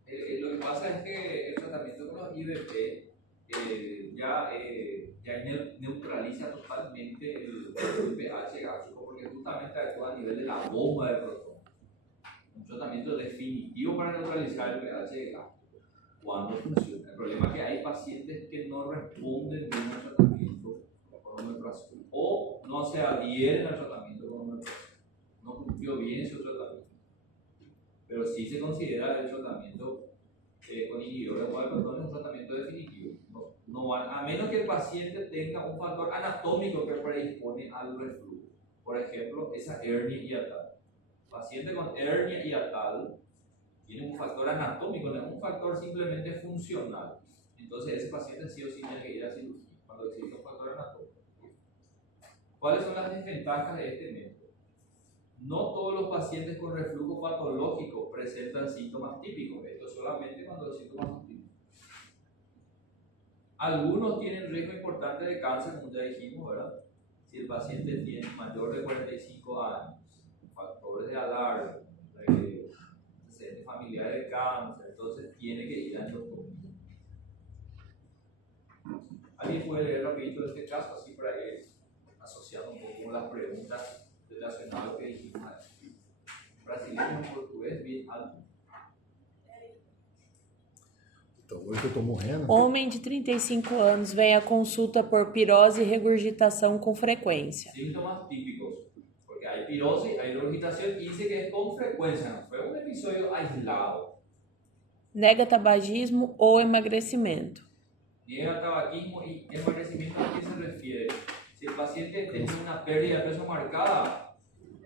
Lo que pasa es que el tratamiento con los IBP ya neutraliza totalmente el pH gástrico porque justamente actúa a nivel de la bomba de protón. Un tratamiento definitivo para neutralizar el pH gástrico cuando funciona. El problema es que hay pacientes que no responden bien al tratamiento con omeprazol o no se adhieren al tratamiento con omeprazol. No cumplió bien su tratamiento. Pero sí se considera el tratamiento con inhibidor de bomba de protón es un tratamiento definitivo. No van, a menos que el paciente tenga un factor anatómico que predispone al reflujo. Por ejemplo, esa hernia hiatal. Paciente con hernia hiatal tiene un factor anatómico, no es un factor simplemente funcional. Entonces ese paciente sí o sí tiene que ir a cirugía cuando existe un factor anatómico. ¿Cuáles son las desventajas de este método? No todos los pacientes con reflujo patológico presentan síntomas típicos. Esto solamente cuando los síntomas son típicos. Algunos tienen riesgo importante de cáncer, como ya dijimos, ¿verdad? Si el paciente tiene mayor de 45 años, factores de alarma, antecedentes familiares de cáncer, entonces tiene que ir a endoscopia. ¿Alguien puede leer rapidito este caso, así para ir asociando un poco con las preguntas relacionadas a lo que dijimos aquí? Brasileño, portugués, bien alto. Então, hoje eu tô morrendo. Homem de 35 anos vem à consulta por pirose e regurgitação com frequência. Síntomas típicos, porque hay pirosis, hay regurgitación y dice que es con frecuencia, no fue un episodio aislado. Nega tabagismo ou emagrecimento. Niega tabaquismo y emagrecimiento, ¿a qué se refiere? Si el paciente tiene una pérdida de peso marcada,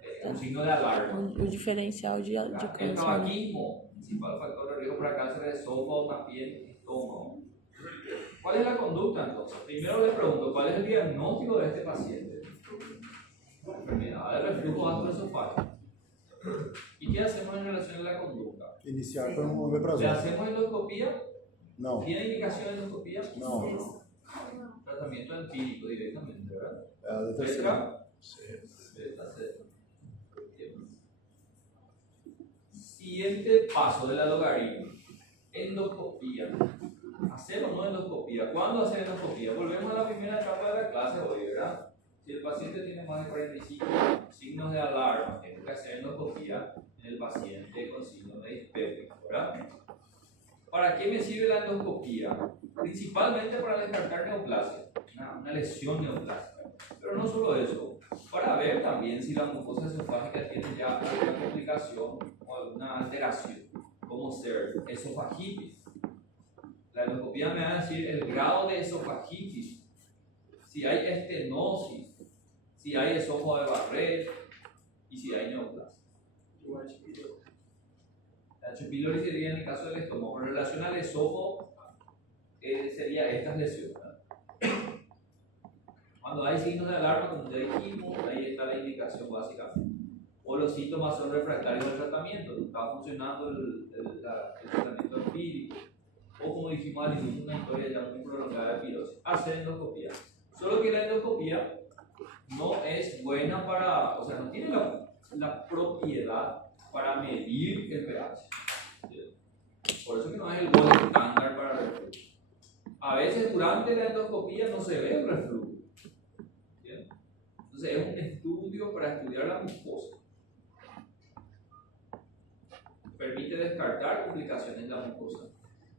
es un signo de alarma. O diferencial de El câncer. Né? tabaquismo, principal factor de riesgo para cáncer de esófago, también estómago. ¿Cuál es la conducta entonces? Primero le pregunto, ¿cuál es el diagnóstico de este paciente? Enfermedad de reflujo gastroesofágico. ¿Y qué hacemos en relación a la conducta? Iniciar con un ¿Le omeprazol. hacemos endoscopía? Não, ¿Tiene indicación de endoscopía? não. Tratamiento empírico directamente, ¿verdad? É a da terceira. Letra C. Siguiente paso del logaritmo. Endoscopía. ¿Hacer o no endoscopía? ¿Cuándo hacer endoscopía? Volvemos a la primera etapa de la clase hoy, ¿verdad? Si el paciente tiene más de 45 signos de alarma, tengo que hacer endoscopía en el paciente con signos de dispéptico, ¿verdad? ¿Para qué me sirve la endoscopía? Principalmente para descartar neoplasia, una lesión neoplásica. Pero no solo eso, para ver también si la mucosa esofágica tiene ya alguna complicación o alguna alteración, como ser esofagitis. La endoscopía me va a decir el grado de esofagitis, si hay estenosis, si hay esófago de Barrett y si hay neoplasia. La H. pylori sería en el caso del estómago. En relación al esófago, sería estas lesiones. Cuando hay signos de alarma, como ya dijimos, ahí está la indicación básicamente. O los síntomas son refractarios al tratamiento, no está funcionando el tratamiento empírico. O como dijimos al inicio, una historia ya muy prolongada de pirosis. Hacer endoscopía. Solo que la endoscopía no es buena para, o sea, no tiene la propiedad para medir el pH. Por eso que no es el buen estándar para el reflujo. A veces durante la endoscopía no se ve el reflujo. ¿Bien? Entonces es un estudio para estudiar la mucosa. Permite descartar complicaciones de la mucosa.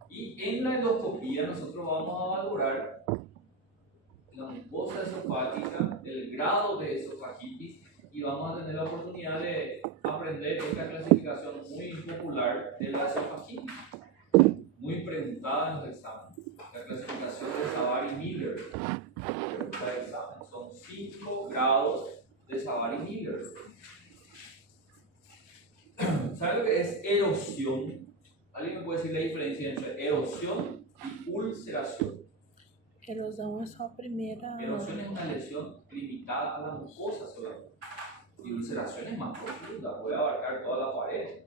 Y en la endoscopía nosotros vamos a valorar la mucosa esofágica, el grado de esofagitis, y vamos a tener la oportunidad de aprender esta clasificación muy popular de la esofagitis, muy preguntada en los exámenes. La clasificación de Savary-Miller. Son 5 grados de Savary-Miller. ¿Sabe lo que es erosión? ¿Alguien me puede decir la diferencia entre erosión y ulceración? Erosão é só a primeira. Erosión es una lesión limitada a la mucosa solamente. Y ulceración es más profunda, puede abarcar toda la pared.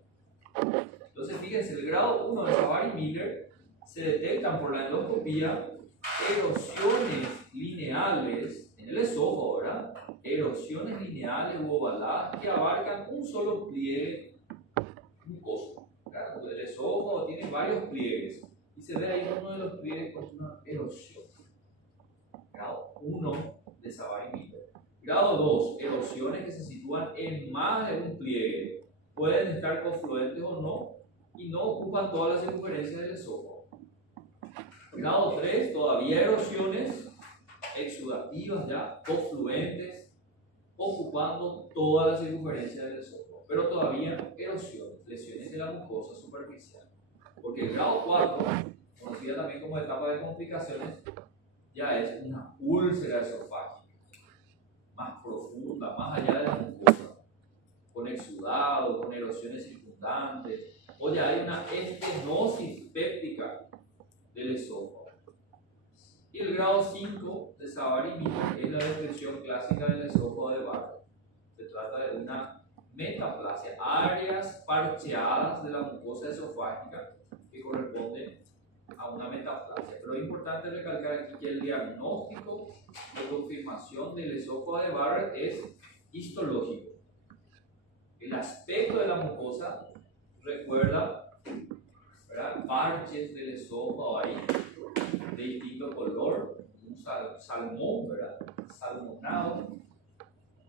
Entonces, fíjense, el grado 1 de Savary-Miller se detectan por la endoscopía erosiones lineales en el esófago, ¿verdad? Erosiones lineales u ovaladas que abarcan un solo pliegue mucoso. ¿Verdad? El esófago tiene varios pliegues y se ve ahí uno de los pliegues con una erosión. Grado 1 de Savary-Miller. Grado 2, erosiones que se sitúan en más de un pliegue. Pueden estar confluentes o no y no ocupan toda la circunferencia del esófago. Grado 3, todavía erosiones exudativas ya, confluentes, ocupando toda la circunferencia del esófago. Pero todavía erosiones, lesiones de la mucosa superficial. Porque el grado 4, conocida también como etapa de complicaciones, ya es una úlcera esofágica, más profunda, más allá de la mucosa, con exudado, con erosiones circundantes, o ya hay una estenosis péptica del esófago. Y el grado 5 de Savary-Miller es la descripción clásica del esófago de Barrett. Se trata de una metaplasia, áreas parcheadas de la mucosa esofágica que corresponden a una metaplasia. Pero es importante recalcar aquí que el diagnóstico de confirmación del esófago de Barrett es histológico. El aspecto de la mucosa recuerda, ¿verdad?, parches del esófago ahí de distinto color, un salmón, ¿verdad?, salmonado.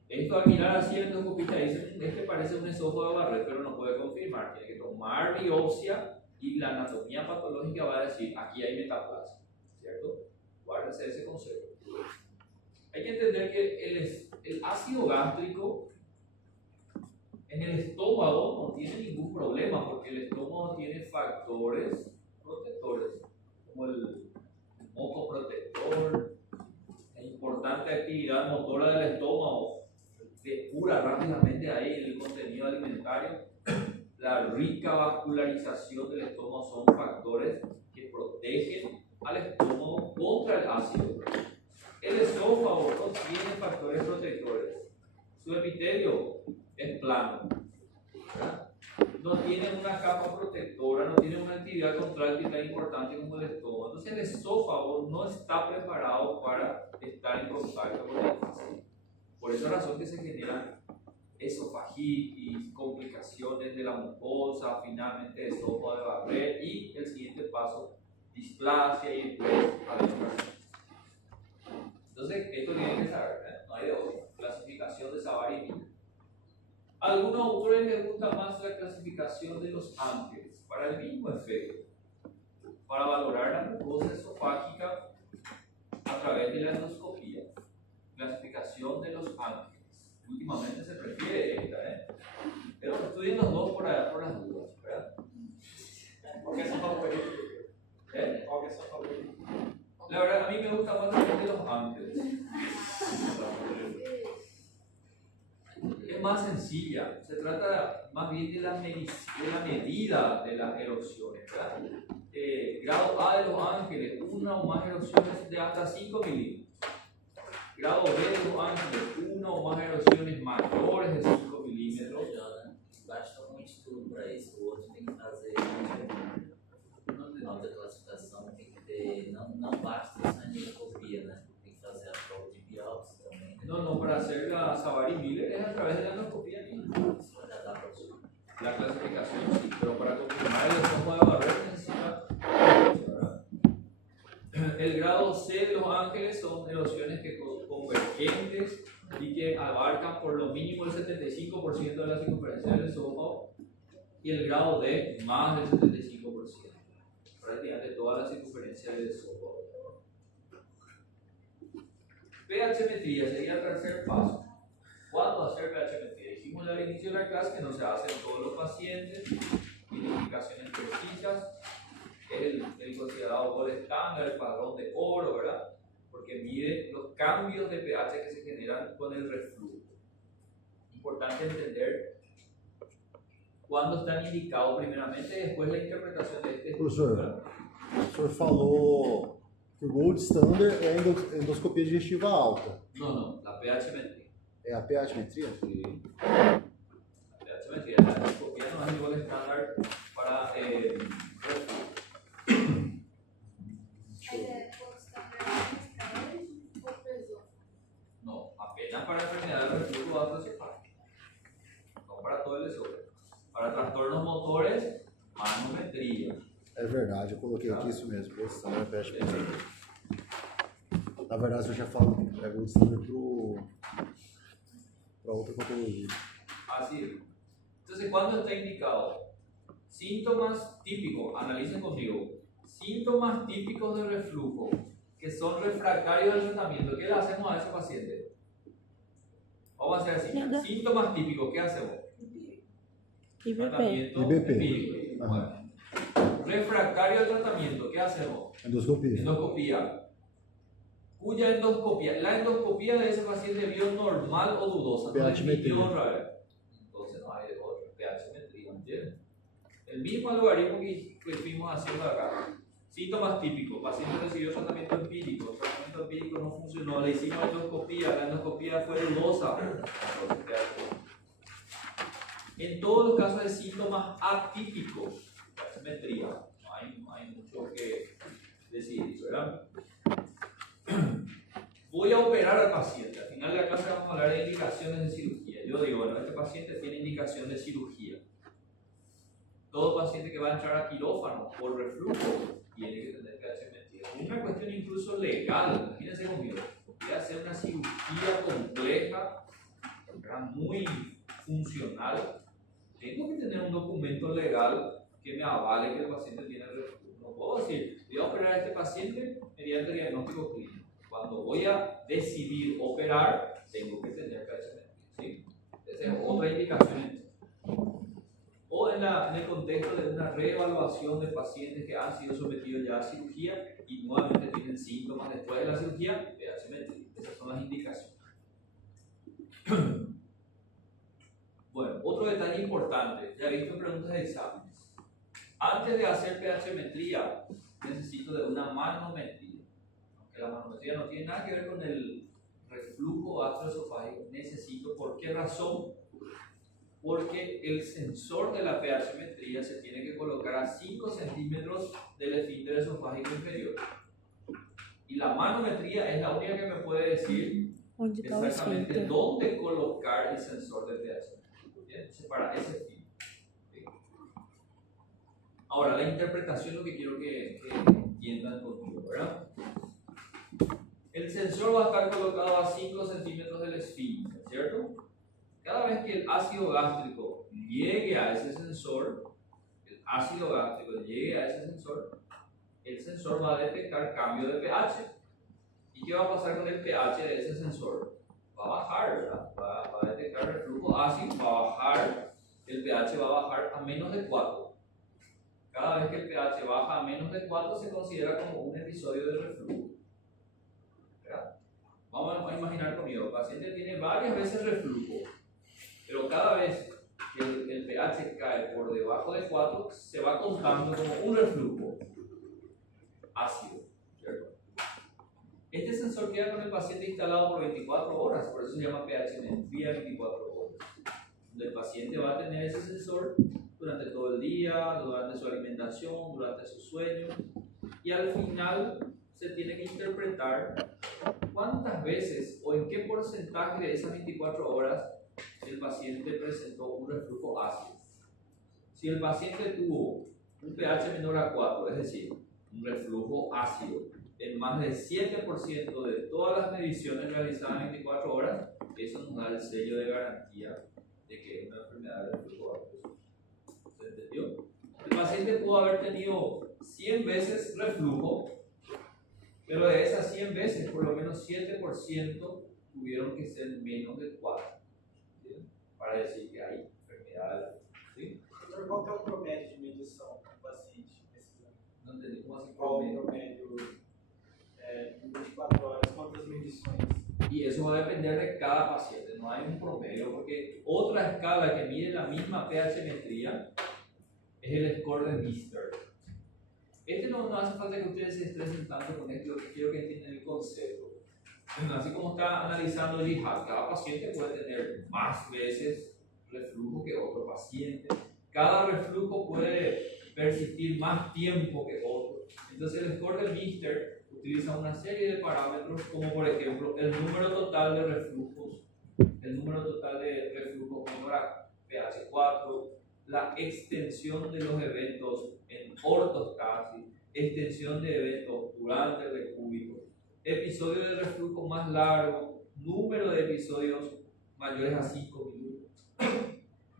Esto al mirar así el endoscopista dice, este parece un esófago de Barrett, pero no puede confirmar, tiene que tomar biopsia y la anatomía patológica va a decir, aquí hay metaplasia, ¿cierto? Guárdense ese concepto. Hay que entender que el ácido gástrico En el estómago no tiene ningún problema porque el estómago tiene factores protectores, como el moco protector, la importante actividad motora del estómago, depura rápidamente ahí el contenido alimentario. La rica vascularización del estómago son factores que protegen al estómago contra el ácido. El esófago no tiene factores protectores. Su epitelio es plano, ¿verdad? No tiene una capa protectora, no tiene una actividad contráctil tan importante como el estómago. Entonces el esófago no está preparado para estar en contacto con el ácido. Por esa razón que se generan esofagitis, complicaciones de la mucosa, finalmente esófago de Barrett y el siguiente paso, displasia y estrés adenocarcinoma. Entonces, esto tienen que saber, ¿eh? No hay de otra. Clasificación de Savary y Miller. A algunos autores les gusta más la clasificación de los ángeles, para el mismo efecto, para valorar la mucosa esofágica a través de la endoscopía. Clasificación de los ángeles. Últimamente se prefiere esta, ¿eh? Pero estudien los dos por las dudas, ¿verdad? ¿Por qué son favoritos? ¿Eh? ¿Por qué son favoritos? La verdad, a mí me gusta más la de los ángeles. Es más sencilla, se trata más bien de la medida de las erupciones, ¿verdad? Grado A de los ángeles, una o más erupciones de hasta 5 milímetros. Grado B de los ángeles, una o más erupciones mayores de 5 milímetros. Basta um estudo para isso, o outro tem que fazer nota de classificação, tem que ter, não basta a endoscopia, né? Tem que fazer a prova de biópsia também. Né? No, para hacer la Savary Miller es a través de la endoscopía misma. Isso vai dar para você. La clasificación sí, pero para confirmar el estómago de Barrett necesita, ¿verdad? El grado C de los ángeles son erosiones que convergentes y que abarcan por lo mínimo el 75% de la circunferencia del esófago, y el grado D más del 75%, prácticamente toda la circunferencia del esófago. pH-metría sería el tercer paso. ¿Cuándo hacer pH-metría? Dijimos ya al inicio de la clase que no se hace en todos los pacientes, tiene indicaciones precisas, es el considerado gold estándar, el padrón de oro, ¿verdad? Porque mide los cambios de pH que se generan con el reflujo. Importante entender cuándo están indicados primeramente y después la interpretación de este Professor, ¿verdad? o senhor falou que o gold standard é a endoscopia digestiva alta. No, la pH-metría. É a pH-metria? La pH-metría, la endoscopía no es el gold estándar para reflujo. No, apenas para enfermedad del reflujo gastroesofágico, no para todo el esófago. Para trastornos motores, manometría. É verdade, eu coloquei aqui isso mesmo, posição da pH-metria. Na verdade, eu já falo que é gold standard para outra patologia. Así es. Entonces, ¿cuándo está indicado? Síntomas típicos, analicen conmigo. Síntomas típicos de reflujo que son refractarios al tratamiento. ¿Qué le hacemos a ese paciente? Vamos a hacer así. Nada. Síntomas típicos, ¿qué hacemos? IBP. Tratamiento IBP. empírico. Ajá. Bueno. Refractario al tratamiento, ¿qué hacemos? Endoscopia. Endoscopía. Cuya endoscopía, la endoscopía de ese paciente vio normal o dudosa. No pH-metría. definió otra vez. Entonces no hay de otra. pH-metría, ¿entiendes? El mismo algoritmo que fuimos haciendo acá. Síntomas típicos. Paciente recibió tratamiento empírico. El tratamiento empírico no funcionó. Le hicimos endoscopía. La endoscopía fue dudosa. Entonces, en todos los casos de síntomas atípicos, pH-metría, no hay mucho que decir, ¿verdad? Voy a operar al paciente. Al final de la clase vamos a hablar de indicaciones de cirugía. Yo digo, bueno, este paciente tiene indicación de cirugía. Todo paciente que va a entrar a quirófano por reflujo tiene que tener pH-metría. Es una cuestión incluso legal. Imagínense conmigo. Voy a hacer una cirugía compleja, muy funcional. Tengo que tener un documento legal que me avale que el paciente tiene reflujo. No puedo decir, voy a operar a este paciente mediante diagnóstico clínico. Cuando voy a decidir operar, tengo que tener pH-metría, ¿sí? Esa es otra indicación. contexto de una reevaluación de pacientes que han sido sometidos ya a cirugía y nuevamente tienen síntomas después de la cirugía, pH metría. Esas son las indicaciones. Bueno, otro detalle importante, ya he visto preguntas de exámenes. Antes de hacer pH-metría, necesito de una manometría. Aunque la manometría no tiene nada que ver con el reflujo gastroesofágico, necesito, ¿por qué razón? Porque el sensor de la pH-metría se tiene que colocar a 5 centímetros del esfínter esofágico inferior. Y la manometría es la única que me puede decir Onde está o exactamente esfíncter? dónde colocar el sensor de pH. Entonces, para ese fin. ¿Sí? Ahora, la interpretación es lo que quiero que entiendan conmigo, ¿verdad? El sensor va a estar colocado a 5 centímetros del esfínter, ¿cierto? Cada vez que el ácido gástrico llegue a ese sensor, el sensor va a detectar cambio de pH. ¿Y qué va a pasar con el pH de ese sensor? Va a bajar, ¿verdad? Va a detectar reflujo ácido, va a bajar, el pH va a bajar a menos de 4. Cada vez que el pH baja a menos de 4 se considera como un episodio de reflujo. ¿Verdad? Vamos a imaginar conmigo, el paciente tiene varias veces reflujo, pero cada vez que el pH cae por debajo de 4 se va contando como un reflujo ácido, ¿cierto? Este sensor queda con el paciente instalado por 24 horas, por eso se llama pH-metría 24 horas. Donde el paciente va a tener ese sensor durante todo el día, durante su alimentación, durante su sueño, y al final se tiene que interpretar cuántas veces o en qué porcentaje de esas 24 horas el paciente presentó un reflujo ácido. Si el paciente tuvo un pH menor a 4, es decir, un reflujo ácido en más del 7% de todas las mediciones realizadas en 24 horas, eso nos da el sello de garantía de que es una enfermedad de reflujo ácido. ¿Se entendió? El paciente pudo haber tenido 100 veces reflujo, pero de esas 100 veces, por lo menos 7% tuvieron que ser menos de 4. ¿Sí? Para decir que hay enfermedad. ¿Sí? Doutor, qual que é o promédio de medição do paciente nesse exame? No entendí cómo así Qual o promedio. promédio em 24 horas? Quantas medições? Y eso va a depender de cada paciente, no hay un promedio, porque otra escala que mide la misma pH-metría es el score de Mister. No hace falta que ustedes se estresen tanto con esto, quiero que entiendan el concepto. Así como está analizando el IHAC, cada paciente puede tener más veces reflujo que otro paciente. Cada reflujo puede persistir más tiempo que otro. Entonces el score de Mister utiliza una serie de parámetros como por ejemplo el número total de reflujos menor a pH 4, la extensión de los eventos en ortostasis, extensión de eventos durante el decúbito, episodio de reflujo más largo, número de episodios mayores a 5 minutos.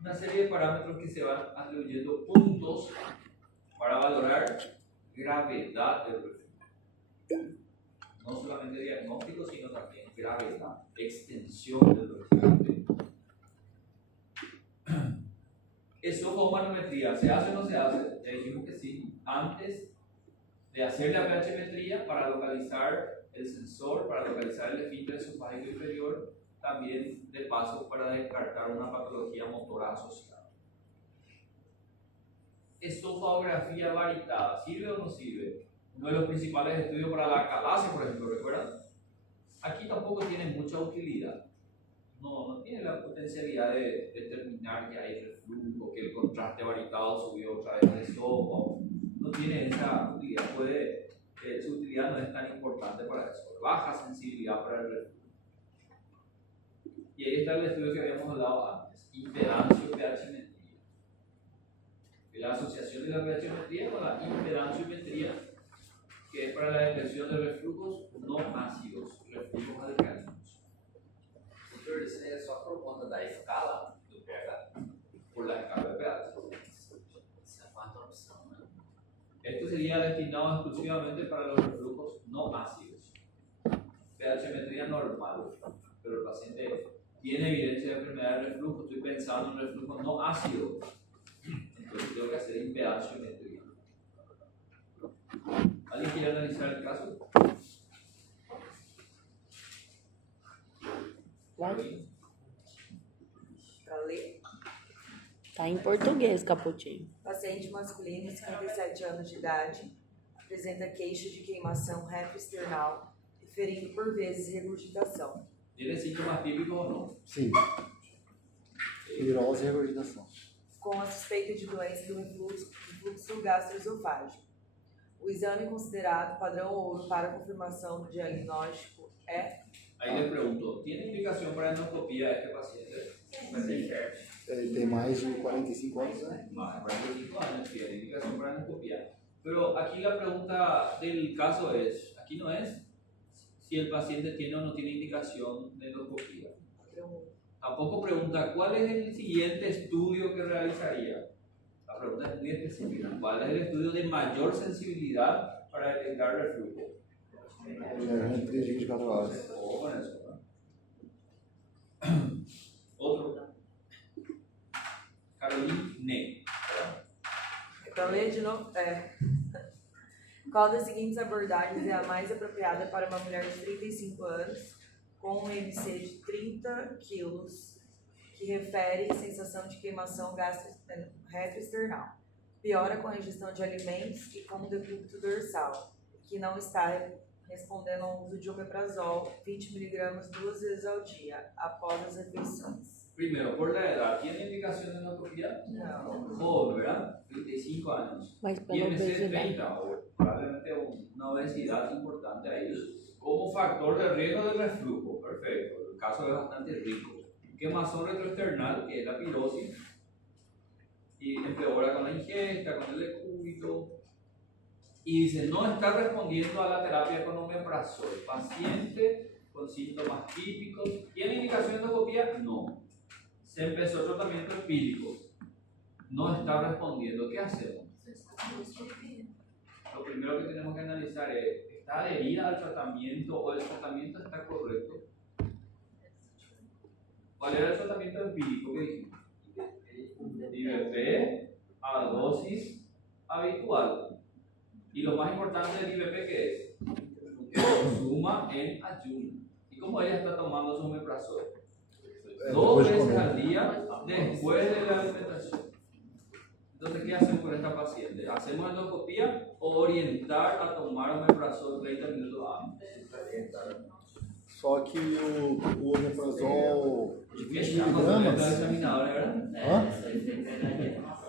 Una serie de parámetros que se van atribuyendo puntos para valorar gravedad del reflujo. No solamente diagnóstico, sino también gravedad, extensión del reflujo. Esofomanometría, ¿se hace o no se hace? Ya dijimos que sí. Antes de hacer la pH-metría para localizar el sensor, para localizar el esfínter esofágico inferior, también de paso para descartar una patología motora asociada. Esofagografía varitada, ¿sirve o no sirve? Uno de los principales estudios para la acalasia, por ejemplo, ¿recuerdan? Aquí tampoco tiene mucha utilidad. No tiene la potencialidad de determinar que hay reflujo, que el contraste varietado subió otra vez de esófago. No tiene esa utilidad, su utilidad no es tan importante para eso. Baja sensibilidad para el reflujo. Y ahí está el estudio que habíamos hablado antes, impedancio pH-metría. La asociación de la pH-metría con la impedanciometría, que es para la detección de reflujos no ácidos, reflujos alcalinos. Doutor, isso aí é só por conta da escala do pH? Por la escala de pH. Essa é a quarta opção, né? Esto sería destinado exclusivamente para los reflujos no ácidos. pH-metría normal, pero el paciente tiene evidencia de enfermedad de reflujo, estoy pensando en reflujo no ácido. Entonces tengo que hacer impedanciometría. ¿Alguien quiere analizar el caso? Vai. Para ler, Tá em português, Caputinho. paciente masculino, 57 anos de idade, apresenta queixa de queimação retroesternal, referindo por vezes regurgitação. ¿Tiene síntomas típicos o no? Sim. Virose e regurgitação. Com a suspeita de doença do refluxo gastroesofágico. O exame considerado padrão ouro para a confirmação do diagnóstico é Ahí le pregunto, ¿tiene indicación para endoscopía este paciente? Ele tem mais de 45 anos, né? Más, 45 años tiene indicación para endoscopía. Pero aquí la pregunta del caso es, aquí no es si el paciente tiene o no tiene indicación de endoscopía. padrão ouro. Tampoco pregunta cuál es el siguiente estudio que realizaría. La pregunta es muy específica. ¿Cuál es el estudio de mayor sensibilidad para detectar reflujo? Ele 3 de 24 horas. Ojo con eso, ¿no? Otro. Caroline. Para ler de novo, Qual das seguintes abordagens é a mais apropriada para uma mulher de 35 anos com um MC de 30 quilos que refere sensação de queimação retroesternal? Piora com a ingestão de alimentos e com o decúbito dorsal, que não está respondendo ao uso de omeprazol 20 mg 2 vezes ao dia, após as refeições. Primero, por la edad, ¿tiene indicación de endoscopía? Não. Joven, ¿verdad? 35 años. Mas pela IMC obesidade. 30, o probablemente una obesidad importante ahí. Como factor de riesgo del reflujo, perfecto. El caso es bastante rico. Quemazón retroesternal, que es la pirosis, y empeora con la ingesta, con el decúbito. Y dice, no está respondiendo a la terapia con omeprazol. Paciente con síntomas típicos. ¿Tiene indicación de endoscopía? No. Se empezó tratamiento empírico. No está respondiendo. ¿Qué hacemos? Lo primero que tenemos que analizar es, ¿está adherida al tratamiento o el tratamiento está correcto? ¿Cuál era el tratamiento empírico que dijimos? IVP a dosis habitual. Y lo más importante del IVP, ¿qué es? Que consuma en ayuno. ¿Y cómo ella está tomando su omeprazol? 2 Depois de veces comer. al día después de la alimentación. Entonces, ¿qué hacemos con esta paciente? ¿Hacemos endoscopía o orientar a tomar omeprazol 30 minutos antes? Só que o omeprazol de 20 Está con el miligramas, examinador, ¿verdad? Hã?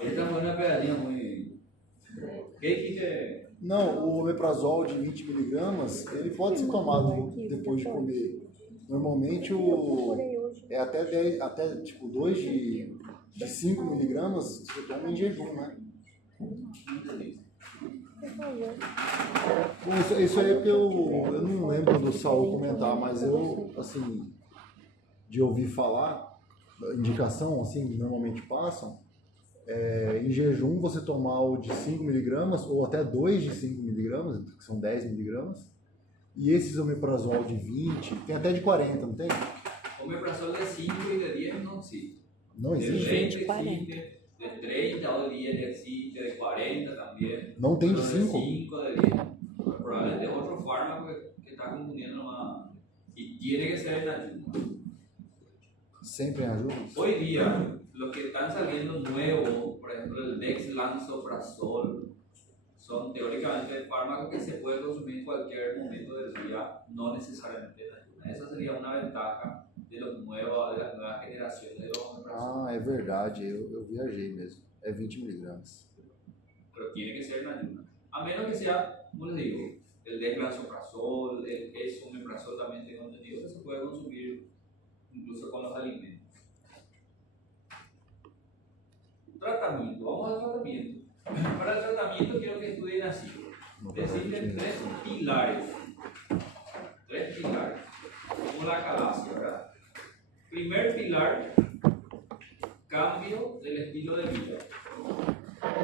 Esta fue una pegadilla muy... ¿Qué dijiste? não, o omeprazol de 20 miligramas, ele pode ser tomado depois de comer. Normalmente é até 10, até tipo 2 de 5 miligramas você toma em jejum, né? Bom, isso aí é porque eu não lembro do Saul comentar, mas eu, assim, de ouvir falar, indicação, assim, normalmente passam, em jejum você tomar o de 5 miligramas ou até 2 de 5 miligramas, que são 10 miligramas, e esses omeprazol de 20, tem até de 40, não tem? Omeprazol de 5 y de 10 no existe. Não De existe? 20 40. existe, de 30 o de 10 existe, de 40 también. Não tem de Pero 5? 5, de 10. Probablemente es otro fármaco que está confundiendo más. Y tiene que ser en ayuno. Sempre em ajuda? Hoy día, los que están saliendo nuevos, por ejemplo el dexlansoprazol, son teóricamente fármacos que se pueden consumir en cualquier momento del día, no necesariamente en ayuno. Esa sería una ventaja de las nuevas generaciones de los omeprazol. Ah, é verdade, eu viajei mesmo. É 20 miligramas. Pero tiene que ser en ayuno. A menos que sea, como les digo, el dexlansoprazol, el esomeprazol también tengo entendido que se puede consumir incluso con los alimentos. Tratamiento, vamos al tratamiento. Para el tratamiento quiero que estudien así. Existen 3 pilares. 3 pilares. Como la calacia, ¿verdad? Primer pilar, cambio del estilo de vida.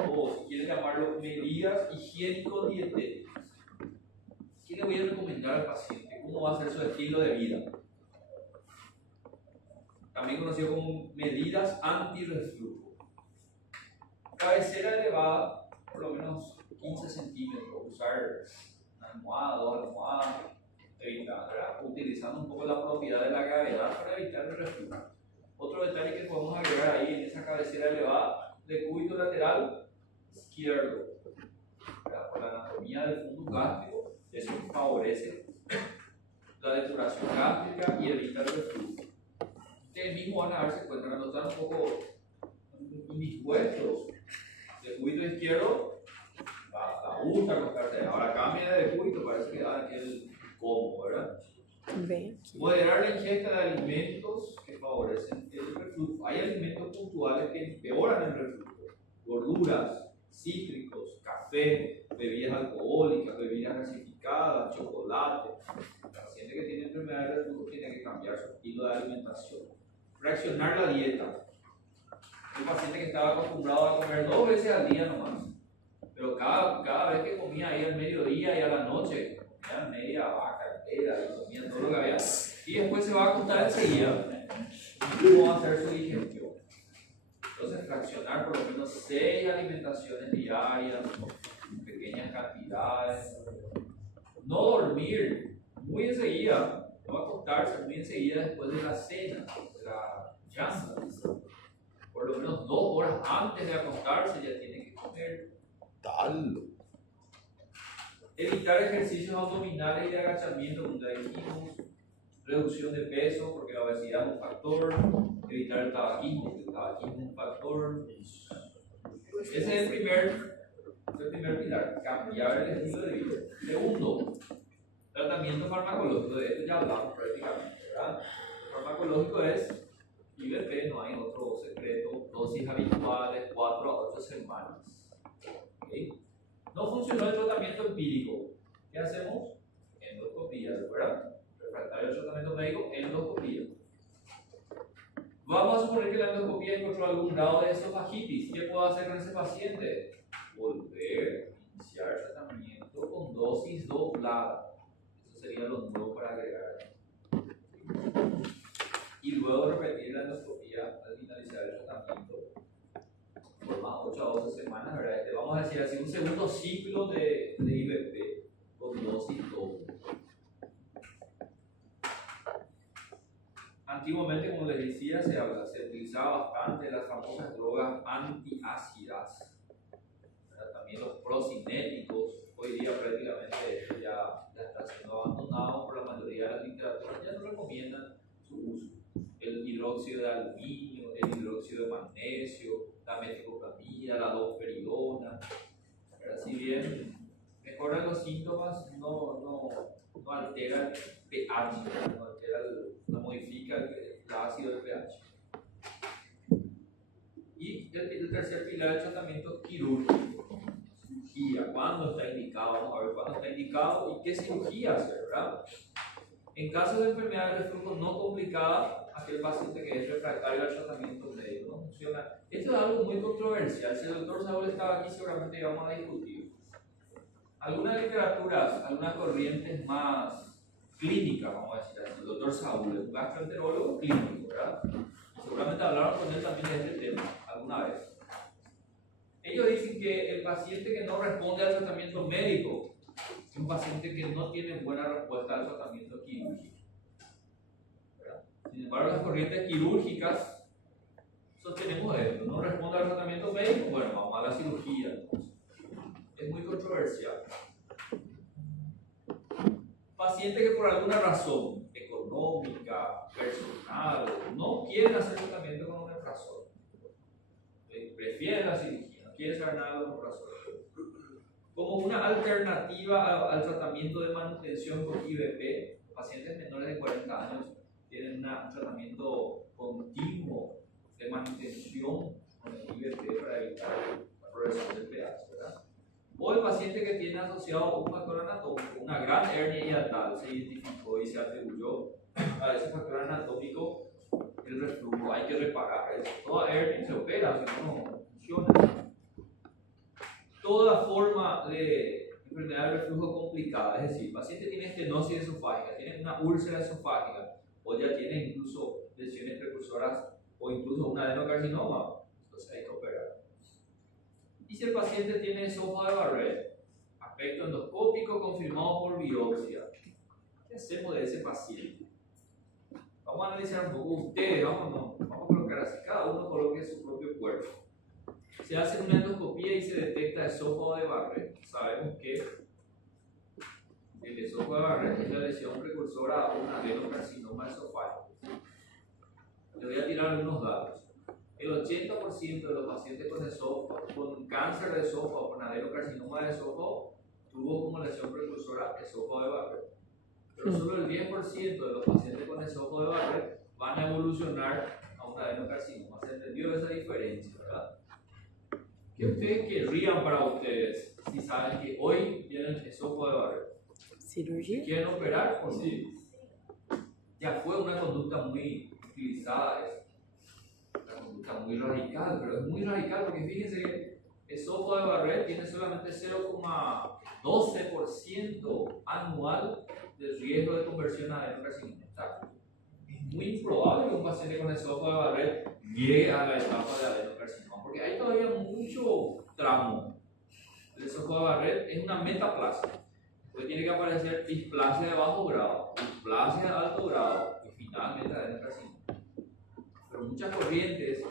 O si quieren llamarlo medidas higiénico-dietéticas. ¿Qué le voy a recomendar al paciente? ¿Cómo va a ser su estilo de vida? También conocido como medidas antirreflujo. cabecera elevada, por lo menos 15 centímetros, usar una almohada, dos almohadas, evitar, ¿verdad? Utilizando un poco la propiedad de la gravedad para evitar el reflujo. Otro detalle que podemos agregar ahí en esa cabecera elevada, decúbito lateral izquierdo, ¿verdad? Por la anatomía del fondo gástrico, eso favorece la depuración gástrica y evita el reflujo. Ustedes mismos van a darse cuenta cuando están un poco indispuestos. Decúbito izquierdo, la gusta acostarse. Ahora cambia de decúbito, parece que da aquel cómodo, ¿verdad? Ven aqui. Moderar la ingesta de alimentos que favorecen el reflujo. Hay alimentos puntuales que empeoran el reflujo. Gorduras, cítricos, café, bebidas alcohólicas, bebidas gasificadas, chocolate. El paciente que tiene enfermedad de reflujo tiene que cambiar su estilo de alimentación. Fraccionar la dieta. El paciente que estaba acostumbrado a comer 2 veces al día nomás, pero cada vez que comía ahí al mediodía y a la noche, comía media vaca entera y comía todo lo que había, y después se va a acostar enseguida, ¿cómo va a hacer su digestión? Entonces, fraccionar por lo menos 6 alimentaciones diarias, en pequeñas cantidades, no dormir muy enseguida, no acostarse muy enseguida después de la cena, de la chamba. Por lo menos 2 horas antes de acostarse ya tiene que comer. Tal. Evitar ejercicios abdominales y de agachamiento, como ya dijimos. Reducción de peso, porque la obesidad es un factor. Evitar el tabaquismo, porque el tabaquismo es un factor. Ese es el primer pilar, cambiar el estilo de vida. Segundo, tratamiento farmacológico. De esto ya hablamos prácticamente, ¿verdad? El farmacológico es IVP, no hay otro secreto, dosis habituales, 4 a 8 semanas. ¿Okay? No funcionó el tratamiento empírico. ¿Qué hacemos? Endoscopía, ¿verdad? Refractario al tratamiento médico, endoscopía. Vamos a suponer que la endoscopía encontró algún grado de esofagitis. ¿Qué puedo hacer con ese paciente? Volver a iniciar el tratamiento con dosis doblada. Eso sería lo nuevo para agregar. Y luego repetir la endoscopía al finalizar el tratamiento por más 8 a 12 semanas, ¿verdad? Vamos a decir así, un segundo ciclo de IVP con dosis doble. Antiguamente, como les decía, se utilizaba bastante las famosas drogas antiácidas, ¿verdad? También los procinéticos. Hoy día prácticamente esto ya está siendo abandonado por la mayoría de las literaturas, ya no recomiendan su uso. El hidróxido de aluminio, el hidróxido de magnesio, la metoclopramida, la domperidona. Si bien mejoran los síntomas, no altera el pH, no modifica el ácido del pH. Y el tercer pilar es el tratamiento quirúrgico. Cirugía, ¿cuándo está indicado? Vamos a ver cuándo está indicado y qué cirugía hacer, ¿verdad? En caso de enfermedad de reflujo no complicada, aquel paciente que es refractario al tratamiento médico no funciona. Esto es algo muy controversial. Si el doctor Saúl estaba aquí, seguramente íbamos a discutir. Algunas literaturas, algunas corrientes más clínicas, vamos a decir así. El doctor Saúl es un gastroenterólogo clínico, ¿verdad? Seguramente hablaron con él también de este tema alguna vez. Ellos dicen que el paciente que no responde al tratamiento médico es un paciente que no tiene buena respuesta al tratamiento quirúrgico. ¿Verdad? Sin embargo, las corrientes quirúrgicas sostenemos esto: no responde al tratamiento médico, bueno, vamos a la cirugía. Entonces. Es muy controversial. Paciente que por alguna razón económica, personal, no quieren hacer tratamiento con omeprazol, prefieren la cirugía, no quieren saber nada de omeprazol, como una alternativa al tratamiento de manutención con IVP. Pacientes menores de 40 años tienen un tratamiento continuo de manutención con el IVP para evitar la progresión del pH, ¿verdad? O el paciente que tiene asociado un factor anatómico, una gran hernia hiatal, se identificó y se atribuyó a ese factor anatómico el reflujo. Hay que reparar eso. Toda hernia se opera, si no, no funciona. Toda forma de enfermedad de reflujo complicada, es decir, el paciente tiene estenosis esofágica, tiene una úlcera esofágica, o ya tiene incluso lesiones precursoras, o incluso un adenocarcinoma, entonces hay que operar. Y si el paciente tiene esófago de Barrett, aspecto endoscópico confirmado por biopsia, ¿qué hacemos de ese paciente? Vamos a analizar un poco ustedes, vamos a colocar así, cada uno coloque su propio cuerpo. Se hace una endoscopía y se detecta esófago de Barrett. Sabemos que el esófago de Barrett es la lesión precursora a un adenocarcinoma esofágico. Les voy a tirar algunos datos. El 80% de los pacientes con cáncer de esófago, con adenocarcinoma de esófago, tuvo como lesión precursora esófago de Barrett. Pero solo el 10% de los pacientes con esófago de Barrett van a evolucionar a un adenocarcinoma. ¿Se entendió esa diferencia, verdad? ¿Qué ustedes querrían para ustedes si saben que hoy tienen esófago de Barrett? Cirurgia? ¿Quieren operar o no? Ya fue una conducta muy utilizada, una conducta muy radical, pero es muy radical porque fíjense que esófago de Barrett tiene solamente 0,12% anual de riesgo de conversión a adenocarcinoma. Es muy improbable que un paciente con esófago de Barrett llegue a la etapa de adenocarcinoma, porque hay todavía mucho tramo. El esófago de Barrett es una metaplasia. Después tiene que aparecer displasia de bajo grado, displasia de alto grado y finalmente adenocarcinoma. Pero muchas corrientes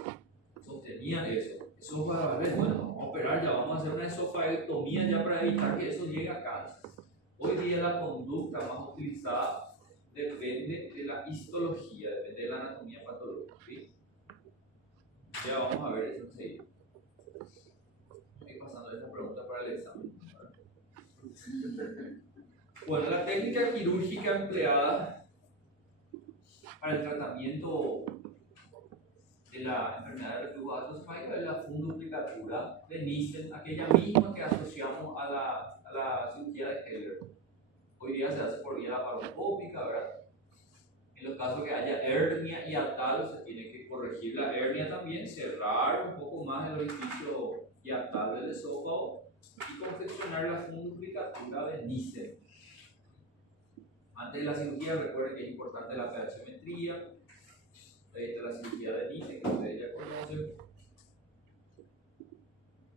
sostenían eso. Esófago de Barrett, bueno, vamos a operar ya, vamos a hacer una esofaectomía ya para evitar que eso llegue a cáncer. Hoy día la conducta más utilizada depende de la histología, depende de la anatomía patológica. ¿Sí? Ya vamos a ver eso enseguida. Estoy pasando esta pregunta para el examen. Bueno, la técnica quirúrgica empleada para el tratamiento de la enfermedad de reflujo gastroesofágico es la funduplicatura de Nissen, aquella misma que asociamos a la cirugía de Heller. Hoy día se hace por vía laparoscópica, ¿verdad? En los casos que haya hernia hiatal, se tiene que corregir la hernia también, cerrar un poco más el orificio hiatal del esófago y confeccionar la funduplicatura de Nissen. Antes de la cirugía, recuerden que es importante la pH-metría. Esta es la cirugía de Nissen, que ustedes ya conocen.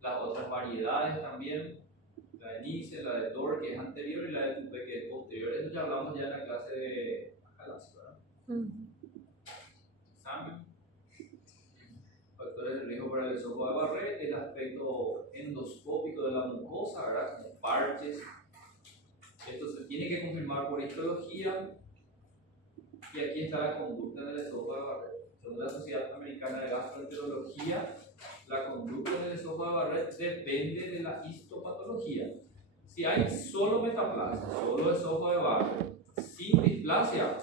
Las otras variedades también, la de Nissen, la de Dor, que es anterior, y la de Coupé, que es posterior. Eso ya hablamos ya en la clase de Acalasia, ¿verdad? Examen. Factores de riesgo para el esófago de Barrett, el aspecto endoscópico de la mucosa, ¿verdad? Como parches. Esto se tiene que confirmar por histología. Y aquí está la conducta del esófago de Barrett. Según la Sociedad Americana de Gastroenterología, la conducta del esófago de Barrett depende de la histopatología. Si hay solo metaplasia, solo esófago de Barrett, sin displasia,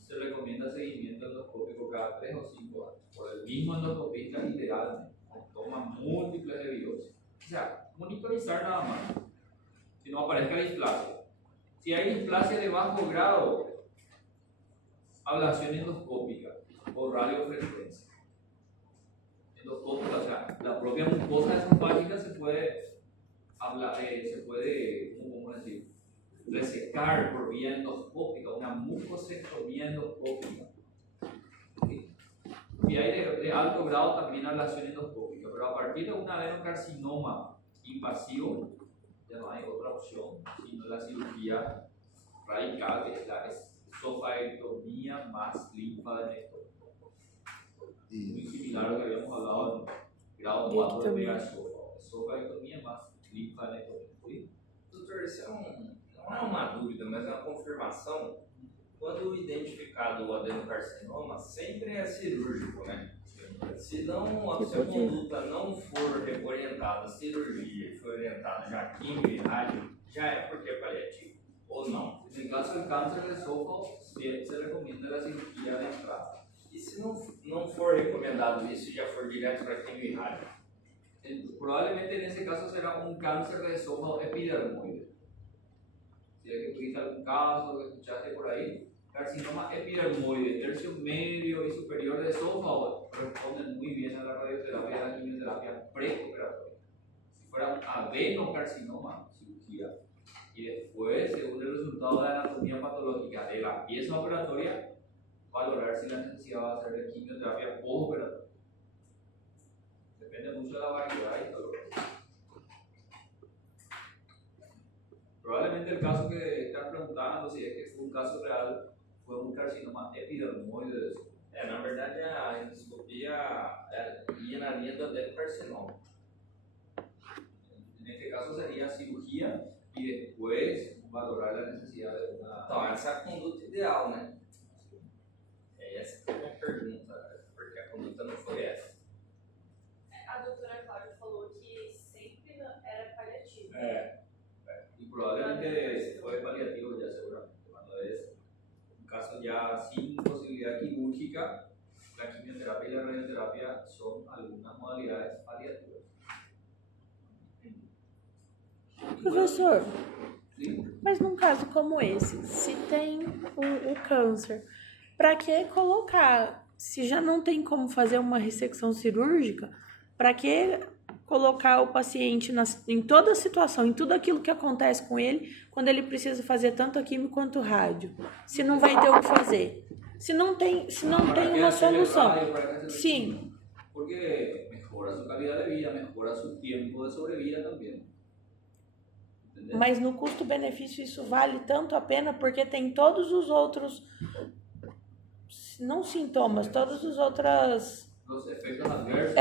se recomienda seguimiento endoscópico cada 3 o 5 años por el mismo endoscopista literalmente. Toma múltiples de biopsias. O sea, monitorizar nada más. Si no aparezca displasia. Si hay displasia de bajo grado, ablación endoscópica o radiofrecuencia. Endoscópica, o sea, la propia mucosa esofágica se puede ¿cómo decir? Resecar por vía endoscópica, una mucosectomía endoscópica. ¿Sí? Si hay de alto grado también ablación endoscópica, pero a partir de un adenocarcinoma invasivo ya no hay otra opción, sino la cirugía radical, que es la esofaectomía más linfadenectomía. Muy similar a lo que habíamos hablado en grado 4 de megaesófago. Esofaectomía más linfadenectomía. ¿Sí? Doutor, isso não é uma dúvida, mas é uma confirmação. Quando identificado o adenocarcinoma, sempre é cirúrgico, né? Se a conduta não for orientada a cirurgia, for orientada já a quimio e rádio, já é porque é paliativo, ou não? En el caso del cáncer de esófago, se recomienda la cirugía de entrada. E se não for recomendado isso e já for direto para quimio e rádio? Probablemente en ese caso será un cáncer de esófago epidermoide. Si es que tuviste algún caso que escuchaste por ahí, carcinoma epidermoide, tercio medio y superior de esófago responden muy bien a la radioterapia y a la quimioterapia preoperatoria. Si fuera un adenocarcinoma, cirugía, y después, según el resultado de la anatomía patológica de la pieza operatoria, valorar si la necesidad va a ser de quimioterapia postoperatoria. Depende mucho de la variedad y todo. Probablemente el caso que están preguntando, si es que fue un caso real, fue un carcinoma epidermoide. Na verdade, a endoscopia ia na linha do adenocarcinoma. En este caso sería cirugía y después valorar la necesidad de una... Então, essa é a conduta ideal, né? Essa que é a minha pergunta, porque a conduta não foi essa. A doutora Cláudia falou que sempre era paliativo. Y probablemente fue paliativo ya seguramente. Cuando es un caso ya sin posibilidad quirúrgica, la quimioterapia y la radioterapia son algunas modalidades paliativas. Professor, Sí. mas num caso como esse, se tem o câncer, para que colocar, se já não tem como fazer uma ressecção cirúrgica, para que colocar o paciente em toda a situação, em tudo aquilo que acontece com ele, quando ele precisa fazer tanto a químio quanto rádio, se não vai ter o que fazer, se não tem uma solução. Sim. Porque mejora su calidad de vida, mejora su tiempo de sobrevida también. ¿Entendés? Mas no custo-benefício isso vale tanto a pena porque tem todos os outros, não sintomas, todas as outras... Los efectos adversos.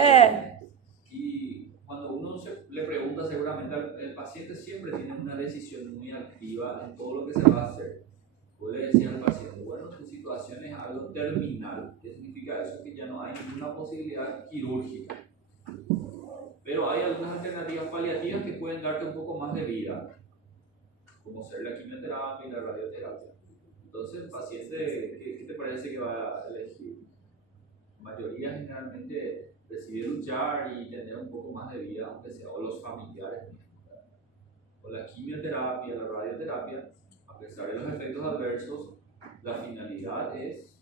Y cuando uno le pregunta, seguramente el paciente siempre tiene una decisión muy activa en todo lo que se va a hacer. Puede decir al paciente, bueno, tu situación es algo terminal. ¿Qué significa eso? Que ya no hay ninguna posibilidad quirúrgica. Pero hay algunas alternativas paliativas que pueden darte un poco más de vida, como ser la quimioterapia y la radioterapia. Entonces, el paciente, ¿qué te parece que va a elegir? La mayoría generalmente decide luchar y tener un poco más de vida, aunque sea, o los familiares. O la quimioterapia, la radioterapia, a pesar de los efectos adversos, la finalidad es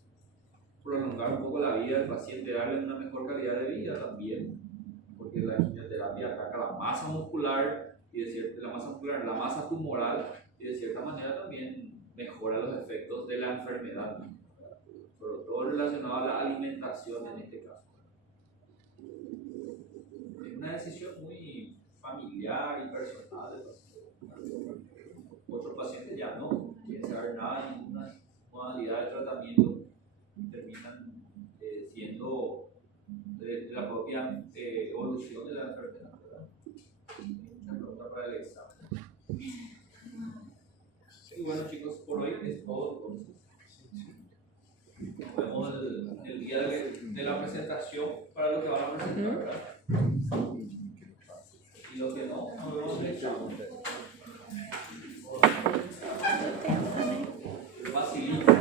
prolongar un poco la vida del paciente, darle una mejor calidad de vida también, porque la quimioterapia ataca la masa muscular y la masa tumoral, y de cierta manera también mejora los efectos de la enfermedad, sobre todo relacionado a la alimentación en este caso. Es una decisión muy familiar y personal del paciente. Otros pacientes ya no quieren saber nada de ninguna modalidad de tratamiento, terminan siendo de la propia evolución de la enfermedad, ¿verdad? Una pregunta para el examen. Y bueno, chicos, por hoy es todo entonces. Nos vemos el día de la presentación para lo que van a presentar, ¿verdad? Y lo que no, nos vemos en el examen. Facilita.